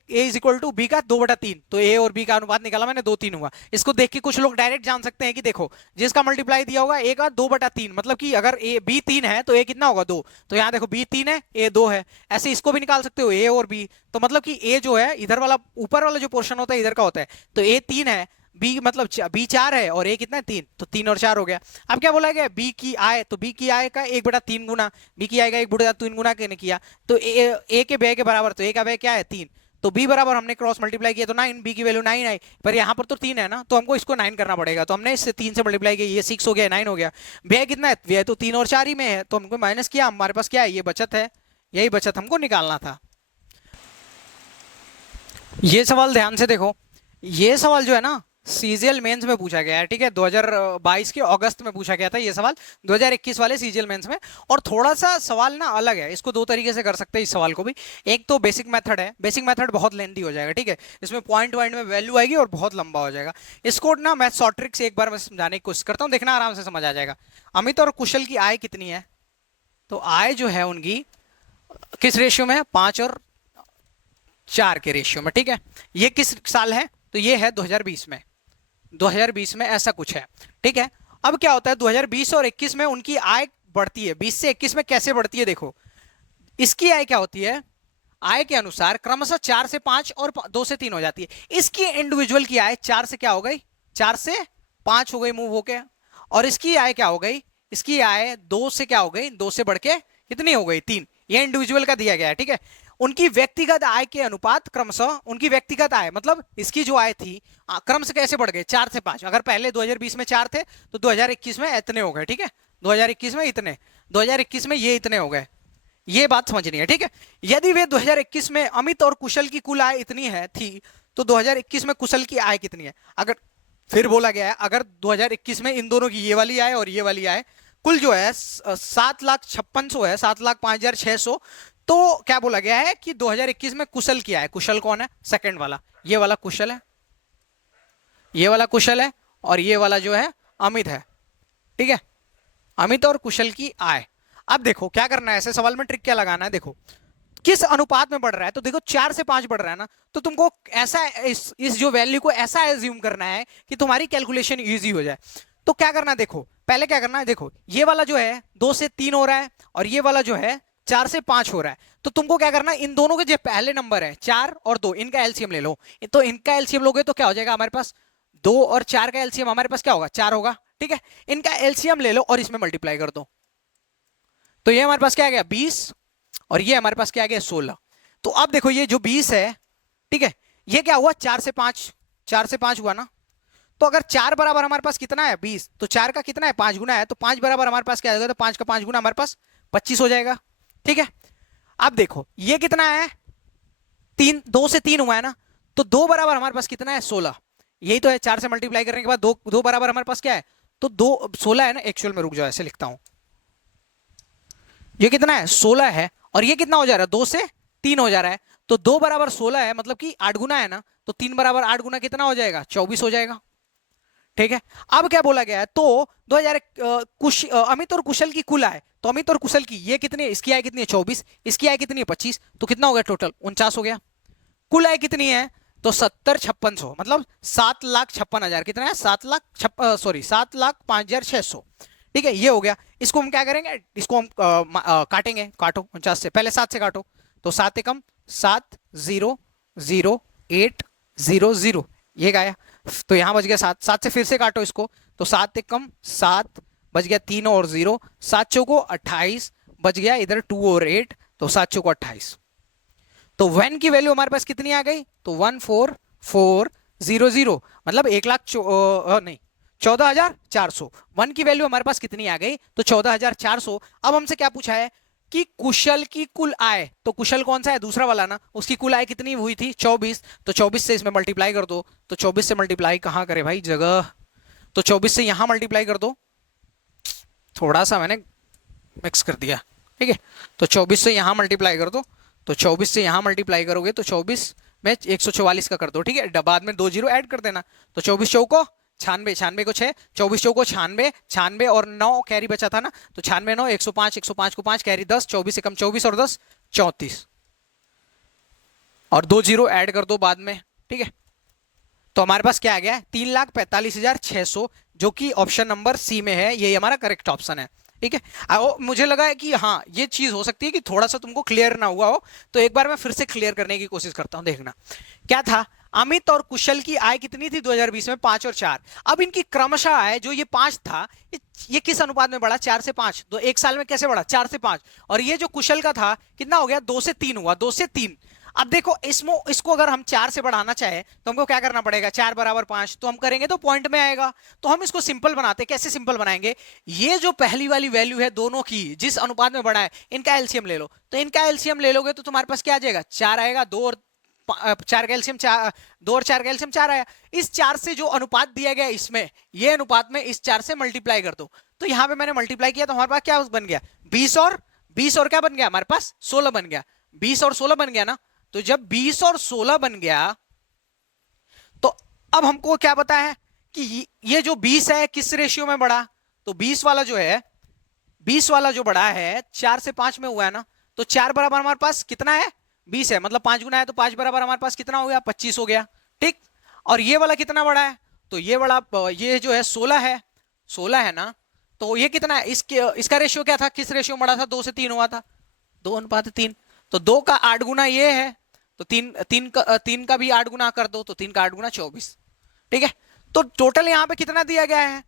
is equal to B का 2/3, तो ए और बी का अनुपात निकाला मैंने, 2:3 हुआ। इसको देख के कुछ लोग डायरेक्ट जान सकते हैं कि देखो जिसका मल्टीप्लाई दिया होगा ए का 2/3, मतलब कि अगर ए बी 3 है तो ए कितना होगा, 2। तो यहाँ देखो बी 3 है, ए 2 है। ऐसे इसको भी निकाल सकते हो, ए और बी। तो मतलब कि ए जो है इधर वाला, ऊपर वाला जो पोर्शन होता है इधर का होता है, तो ए 3 है, बी मतलब बी 4 है, और ए कितना है, 3। तो 3 और 4 हो गया। अब क्या बोला गया, बी की आय, तो बी की आय का 1/3 गुना, बी की आय का 1/3 गुना किया, तो ए के व्यय के बराबर, तो ए का व्यय क्या है, 3। तो b बराबर हमने क्रॉस मल्टीप्लाई किया तो 9, b की वैल्यू 9 आई, पर यहाँ पर तो 3 है ना, तो हमको इसको 9 करना पड़ेगा। तो हमने इससे 3 से मल्टीप्लाई किया, ये 6 हो गया, 9 हो गया। व्यय कितना है, व्यय तो 3 और 4 ही में है, तो हमको माइनस किया, हमारे पास क्या है, ये बचत है। यही बचत हमको निकालना था। ये सवाल ध्यान से देखो, ये सवाल जो है ना सीजीएल मेंस में पूछा गया है, ठीक है, 2022 के अगस्त में पूछा गया था ये सवाल, 2021 वाले सीजीएल मेंस में। और थोड़ा सा सवाल ना अलग है, इसको दो तरीके से कर सकते हैं इस सवाल को भी। एक तो बेसिक मेथड है, बेसिक मेथड बहुत लेंथी हो जाएगा, ठीक है, इसमें पॉइंट पॉइंट में वैल्यू आएगी और बहुत लंबा हो जाएगा। इसको ना मैं शॉर्ट ट्रिक से एक बार मैं समझाने की कोशिश करता हूँ, देखना आराम से समझ आ जाएगा। अमित और कुशल की आय कितनी है, तो आय जो है उनकी किस रेशियो में है, 5 और 4 के रेशियो में, ठीक है। ये किस साल है, तो ये है 2020 में, 2020 में ऐसा कुछ है, ठीक है। अब क्या होता है, 2020 और 21 में उनकी आय बढ़ती है, 20 से 21 में कैसे बढ़ती है, देखो इसकी आय क्या होती है, आय के अनुसार क्रमशः 4 से 5 और 2 से 3 हो जाती है। इसकी इंडिविजुअल की आय 4 से क्या हो गई, 4 से 5 हो गई मूव होके, और इसकी आय क्या हो गई, इसकी आय 2 से क्या हो गई, 2 से बढ़ के कितनी हो गई, 3। ये इंडिविजुअल का दिया गया है, ठीक है। उनकी व्यक्तिगत आय के अनुपात क्रमशः, उनकी व्यक्तिगत आय मतलब इसकी जो आय थी क्रम से कैसे बढ़ गए, 4 से 5। अगर पहले 2020 में 4 थे तो 2021 में इतने हो गए, ठीक है, 2021 में इतने, 2021 में ये इतने हो गए। ये बात समझनी है, ठीक है। यदि वे 2021 में अमित और कुशल की कुल आय इतनी है थी, तो 2021 में कुशल की आय कितनी है। अगर फिर बोला गया है, अगर 2021 में इन दोनों की ये वाली आय और ये वाली आय कुल जो है 7,56,100 है, 7,05,600, तो क्या बोला गया है कि 2021 में कुशल की आय, कुशल कौन है, सेकंड वाला, ये वाला कुशल है, ये वाला कुशल है, और ये वाला जो है अमित है, ठीक है। अमित और कुशल की आय। अब देखो क्या करना है, ऐसे सवाल में ट्रिक क्या लगाना है, देखो किस अनुपात में बढ़ रहा है, तो देखो 4 से 5 बढ़ रहा है ना, तो तुमको ऐसा इस जो वैल्यू को ऐसा एज्यूम करना है कि तुम्हारी कैलकुलेशन इजी हो जाए। तो क्या करना है, देखो पहले क्या करना है, देखो ये वाला जो है 2 से 3 हो रहा है, और ये वाला जो है 4 से 5 हो रहा है। तो तुमको क्या करना है, इन दोनों के जो पहले नंबर है 4 और 2, इनका एलसीएम ले लो। तो इनका एलसीएम लोगे तो क्या हो जाएगा, हमारे पास 2 और 4 का एलसीएम हमारे पास क्या होगा, 4 होगा, ठीक है। इनका एलसीएम ले लो और इसमें मल्टीप्लाई कर दो, तो ये हमारे पास क्या आ गया, 20, और ये हमारे पास क्या आ गया, 16। तो अब देखो ये जो 20 है, ठीक है, ये क्या हुआ, 4 से 5, 4 से 5 हुआ ना। तो अगर 4 बराबर हमारे पास कितना है, 20, तो 4 का कितना है, 5 गुना है, तो 5 बराबर हमारे पास क्या आ जाएगा, तो 5 का 5 गुना हमारे पास 25 हो जाएगा, ठीक है। अब देखो ये कितना है, 2 से 3 हुआ है ना, तो 2 बराबर हमारे पास कितना है, 16। यही तो है, 4 से मल्टीप्लाई करने के बाद 2 बराबर हमारे पास क्या है, तो 2 16 है ना, एक्चुअल में रुक जाओ ऐसे लिखता हूं, ये कितना है, 16 है, और ये कितना हो जा रहा है, 2 से 3 हो जा रहा है, तो 2 बराबर 16 है, मतलब कि 8 गुना है ना, तो 3 बराबर 8 गुना कितना हो जाएगा, 24 हो जाएगा, ठीक है। अब क्या बोला गया है, तो 2000 अमित और कुशल की कुल आय, तो अमित और कुशल की ये कितनी है, इसकी आय कितनी है, 24, इसकी आय कितनी है, 25, तो कितना हो गया टोटल, 49 हो गया। कुल आय कितनी है, तो 70,56,100, मतलब 7,56,000, कितना है, 7,05,600, ठीक है, ये हो गया। इसको हम क्या करेंगे, इसको हम काटेंगे, काटो 49 से, पहले 7 से काटो, तो 7 एकम 7, 0, 0, 8, 0, 0, ये गया, तो यहां बच गया 7, 7 से फिर से काटो इसको, तो 7 एकम 7, बच गया 3 और 0, 7 चौको 28, बच गया इधर 2 और 8, तो 7 चौको 28। तो वन की वैल्यू हमारे पास कितनी आ गई, तो 14400, मतलब 1 लाख नहीं 14,400। वन की वैल्यू हमारे पास कितनी आ गई, तो 14,400। अब हमसे क्या पूछा है कि कुशल की कुल आय, तो कुशल कौन सा है, दूसरा वाला ना, उसकी कुल आय कितनी हुई थी 24, तो 24 से इसमें मल्टीप्लाई कर दो। तो 24 से मल्टीप्लाई कहां करे भाई जगह, तो 24 से यहां मल्टीप्लाई कर दो, थोड़ा सा मैंने मिक्स कर दिया, ठीक है। तो 24 से यहां मल्टीप्लाई कर दो, तो 24 से यहां मल्टीप्लाई करोगे तो 24 में 144 का कर दो, ठीक है, बाद में 2 जीरो ऐड कर देना। तो 24 चौको 96, 96 को 6, 24 चौको 96, 96 और 9 कैरी बचा था ना, तो 96 9 105, 105 को 5 कैरी 10, 24 से कम 24 और 10 34, और 2 जीरो ऐड कर दो बाद में, ठीक है। तो हमारे पास क्या आ गया है, 3,45,600, जो कि ऑप्शन नंबर सी में है, ये हमारा करेक्ट ऑप्शन है, ठीक है। मुझे लगा है कि हाँ ये चीज हो सकती है कि थोड़ा सा तुमको क्लियर ना हुआ हो, तो एक बार मैं फिर से क्लियर करने की कोशिश करता हूं। देखना क्या था, अमित और कुशल की आय कितनी थी 2020 में, 5 और 4। अब इनकी क्रमशः आय जो ये 5 था, ये किस अनुपात में बढ़ा, 4 से 5, तो एक साल में कैसे बढ़ा, 4 से 5। और ये जो कुशल का था कितना हो गया, 2 से 3 हुआ, 2 से 3। अब देखो इसको अगर हम 4 से बढ़ाना चाहे तो हमको क्या करना पड़ेगा, 4 बराबर 5, तो हम करेंगे तो पॉइंट में आएगा। तो हम इसको सिंपल बनाते, कैसे सिंपल बनाएंगे, ये जो पहली वाली वैल्यू है दोनों की जिस अनुपात में बढ़ा है, इनका एलसीएम ले लो। तो इनका एलसीएम ले लोगे तो तुम्हारे पास क्या आ जाएगा, 4 आएगा, 2 और 4 का एलसीएम 4, 2 और 4 का एलसीएम 4 आया। इस 4 से जो अनुपात दिया गया इसमें, ये अनुपात में इस 4 से मल्टीप्लाई कर दो। तो यहां पे मैंने मल्टीप्लाई किया तो हमारे पास क्या बन गया, 20 और क्या बन गया, हमारे पास 16 बन गया, 20 और 16 बन गया ना। तो जब 20 और 16 बन गया, तो अब हमको क्या पता है कि ये जो 20 है किस रेशियो में बढ़ा, तो 20 वाला जो है, 20 वाला जो बढ़ा है 4 से 5 में हुआ है ना, तो 4 बराबर हमारे पास कितना है, 20 है, मतलब 5 गुना है, तो 5 बराबर हमारे पास कितना हो गया, 25 हो गया, ठीक। और ये वाला कितना बड़ा है, तो ये बड़ा, ये जो है 16 है, 16 है ना, तो ये कितना है, इसका रेशियो क्या था, किस रेशियो में बढ़ा था, 2 से 3 हुआ था, 2:3। तो 2 का 8 गुना ये है, तो 3 का भी 8 गुना कर दो, तो 3 का 8 गुना 24, ठीक है। तो टोटल यहां पे कितना दिया गया है,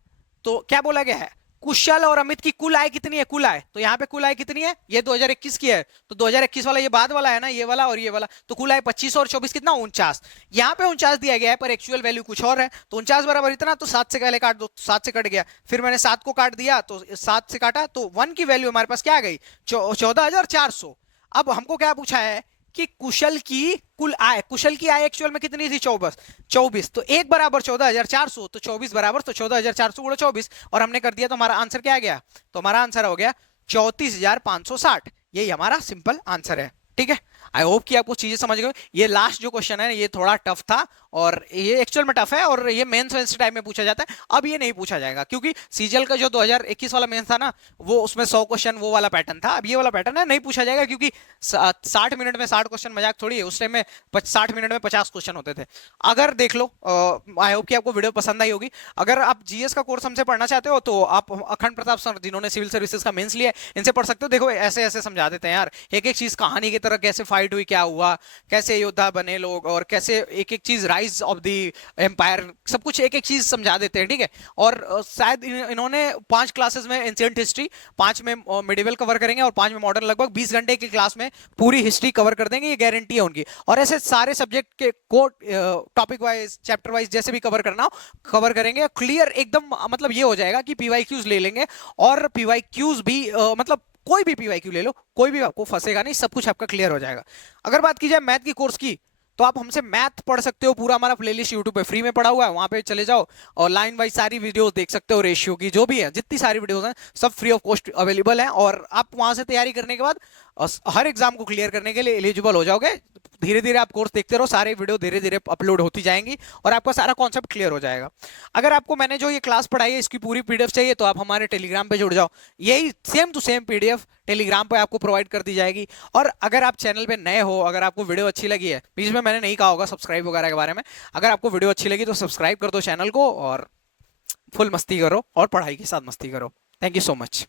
तो क्या बोला गया है, कुशल और अमित की कुल आय कितनी है, कुल आय, तो यहाँ पे कुल आय कितनी है, ये 2021 की है, तो 2021 वाला ये बाद वाला है ना, ये वाला और ये वाला, तो कुल आय 25 और 24 कितना, 49। यहाँ पे 49 दिया गया है, पर एक्चुअल वैल्यू कुछ और है, तो 49 बराबर इतना, तो 7 से पहले काट दो, 7 से कट गया, फिर मैंने 7 को काट दिया, तो 7 से काटा, तो 1 की वैल्यू हमारे पास क्या आ गई, 14,400। अब हमको क्या पूछा है कि कुशल की कुल आय, कुशल की आय एक्चुअल में कितनी थी, 24, तो 1 बराबर 14,400, तो 24 बराबर, तो 14,400 गुणा 24, और हमने कर दिया, तो हमारा आंसर क्या आ गया, तो हमारा आंसर हो गया 34,560। यही हमारा सिंपल आंसर है, ठीक है। आई होप कि आपको चीजें समझ गए। ये लास्ट जो क्वेश्चन है ये थोड़ा टफ था, और ये एक्चुअल में टफ है, और ये मेंस टाइप में पूछा जाता है। अब ये नहीं पूछा जाएगा, क्योंकि सीजीएल का जो 2021 वाला मेंस था ना, वो उसमें 100 क्वेश्चन वो वाला पैटर्न था। अब ये वाला पैटर्न है, नहीं पूछा जाएगा, क्योंकि 60 मिनट में 60 क्वेश्चन मजाक थोड़ी है, उस टाइम में 60 मिनट में 50 क्वेश्चन होते थे। अगर देख लो, आई होप कि आपको वीडियो पसंद आई होगी। अगर आप जीएस का कोर्स हमसे पढ़ना चाहते हो तो आप अखंड प्रताप सर, जिन्होंने सिविल सर्विसेज का मेंस लिया है, इनसे पढ़ सकते हो। देखो ऐसे ऐसे समझा देते हैं यार, एक एक चीज कहानी की तरह, कैसे फाइट हुई, क्या हुआ, कैसे योद्धा बने लोग, और कैसे एक एक चीज राइज ऑफ द एम्पायर, सब कुछ एक एक चीज समझा देते हैं, ठीक है। और शायद इन्होंने 5 क्लासेस में एंशिएंट हिस्ट्री, 5 में मिडिवल कवर करेंगे, और 5 में मॉडर्न, लगभग 20 घंटे की क्लास में पूरी हिस्ट्री कवर कर देंगे, ये गारंटी है उनकी। और ऐसे सारे सब्जेक्ट के को टॉपिक वाइज, चैप्टर वाइज जैसे भी कवर करना हो कवर करेंगे, क्लियर एकदम, मतलब ये हो जाएगा कि पीवाईक्यूज ले लेंगे, और पीवाईक्यूज भी मतलब कोई भी पीवाईक्यू ले लो, कोई भी आपको फंसेगा नहीं, सब कुछ आपका क्लियर हो जाएगा। अगर बात की जाए मैथ की कोर्स की, तो आप हमसे मैथ पढ़ सकते हो, पूरा हमारा प्लेलिस्ट यूट्यूब पे फ्री में पड़ा हुआ है, वहां पे चले जाओ और लाइन वाइज सारी वीडियोस देख सकते हो, रेशियो की जो भी है, जितनी सारी वीडियोस हैं सब फ्री ऑफ कॉस्ट अवेलेबल है। और आप वहां से तैयारी करने के बाद हर एग्जाम को क्लियर करने के लिए एलिजिबल हो जाओगे। धीरे धीरे आप कोर्स देखते रहो, सारे वीडियो धीरे धीरे अपलोड होती जाएंगी, और आपका सारा कॉन्सेप्ट क्लियर हो जाएगा। अगर आपको मैंने जो ये क्लास पढ़ाई है इसकी पूरी पीडीएफ चाहिए, तो आप हमारे टेलीग्राम पे जुड़ जाओ, यही same to same PDF Telegram पे आपको प्रोवाइड कर दी जाएगी। और अगर आप चैनल पे नए हो, अगर आपको वीडियो अच्छी लगी है, बीच में मैंने नहीं कहा होगा सब्सक्राइब वगैरह के बारे में, अगर आपको वीडियो अच्छी लगी तो सब्सक्राइब कर दो चैनल को, और फुल मस्ती करो और पढ़ाई के साथ मस्ती करो। Thank you so much.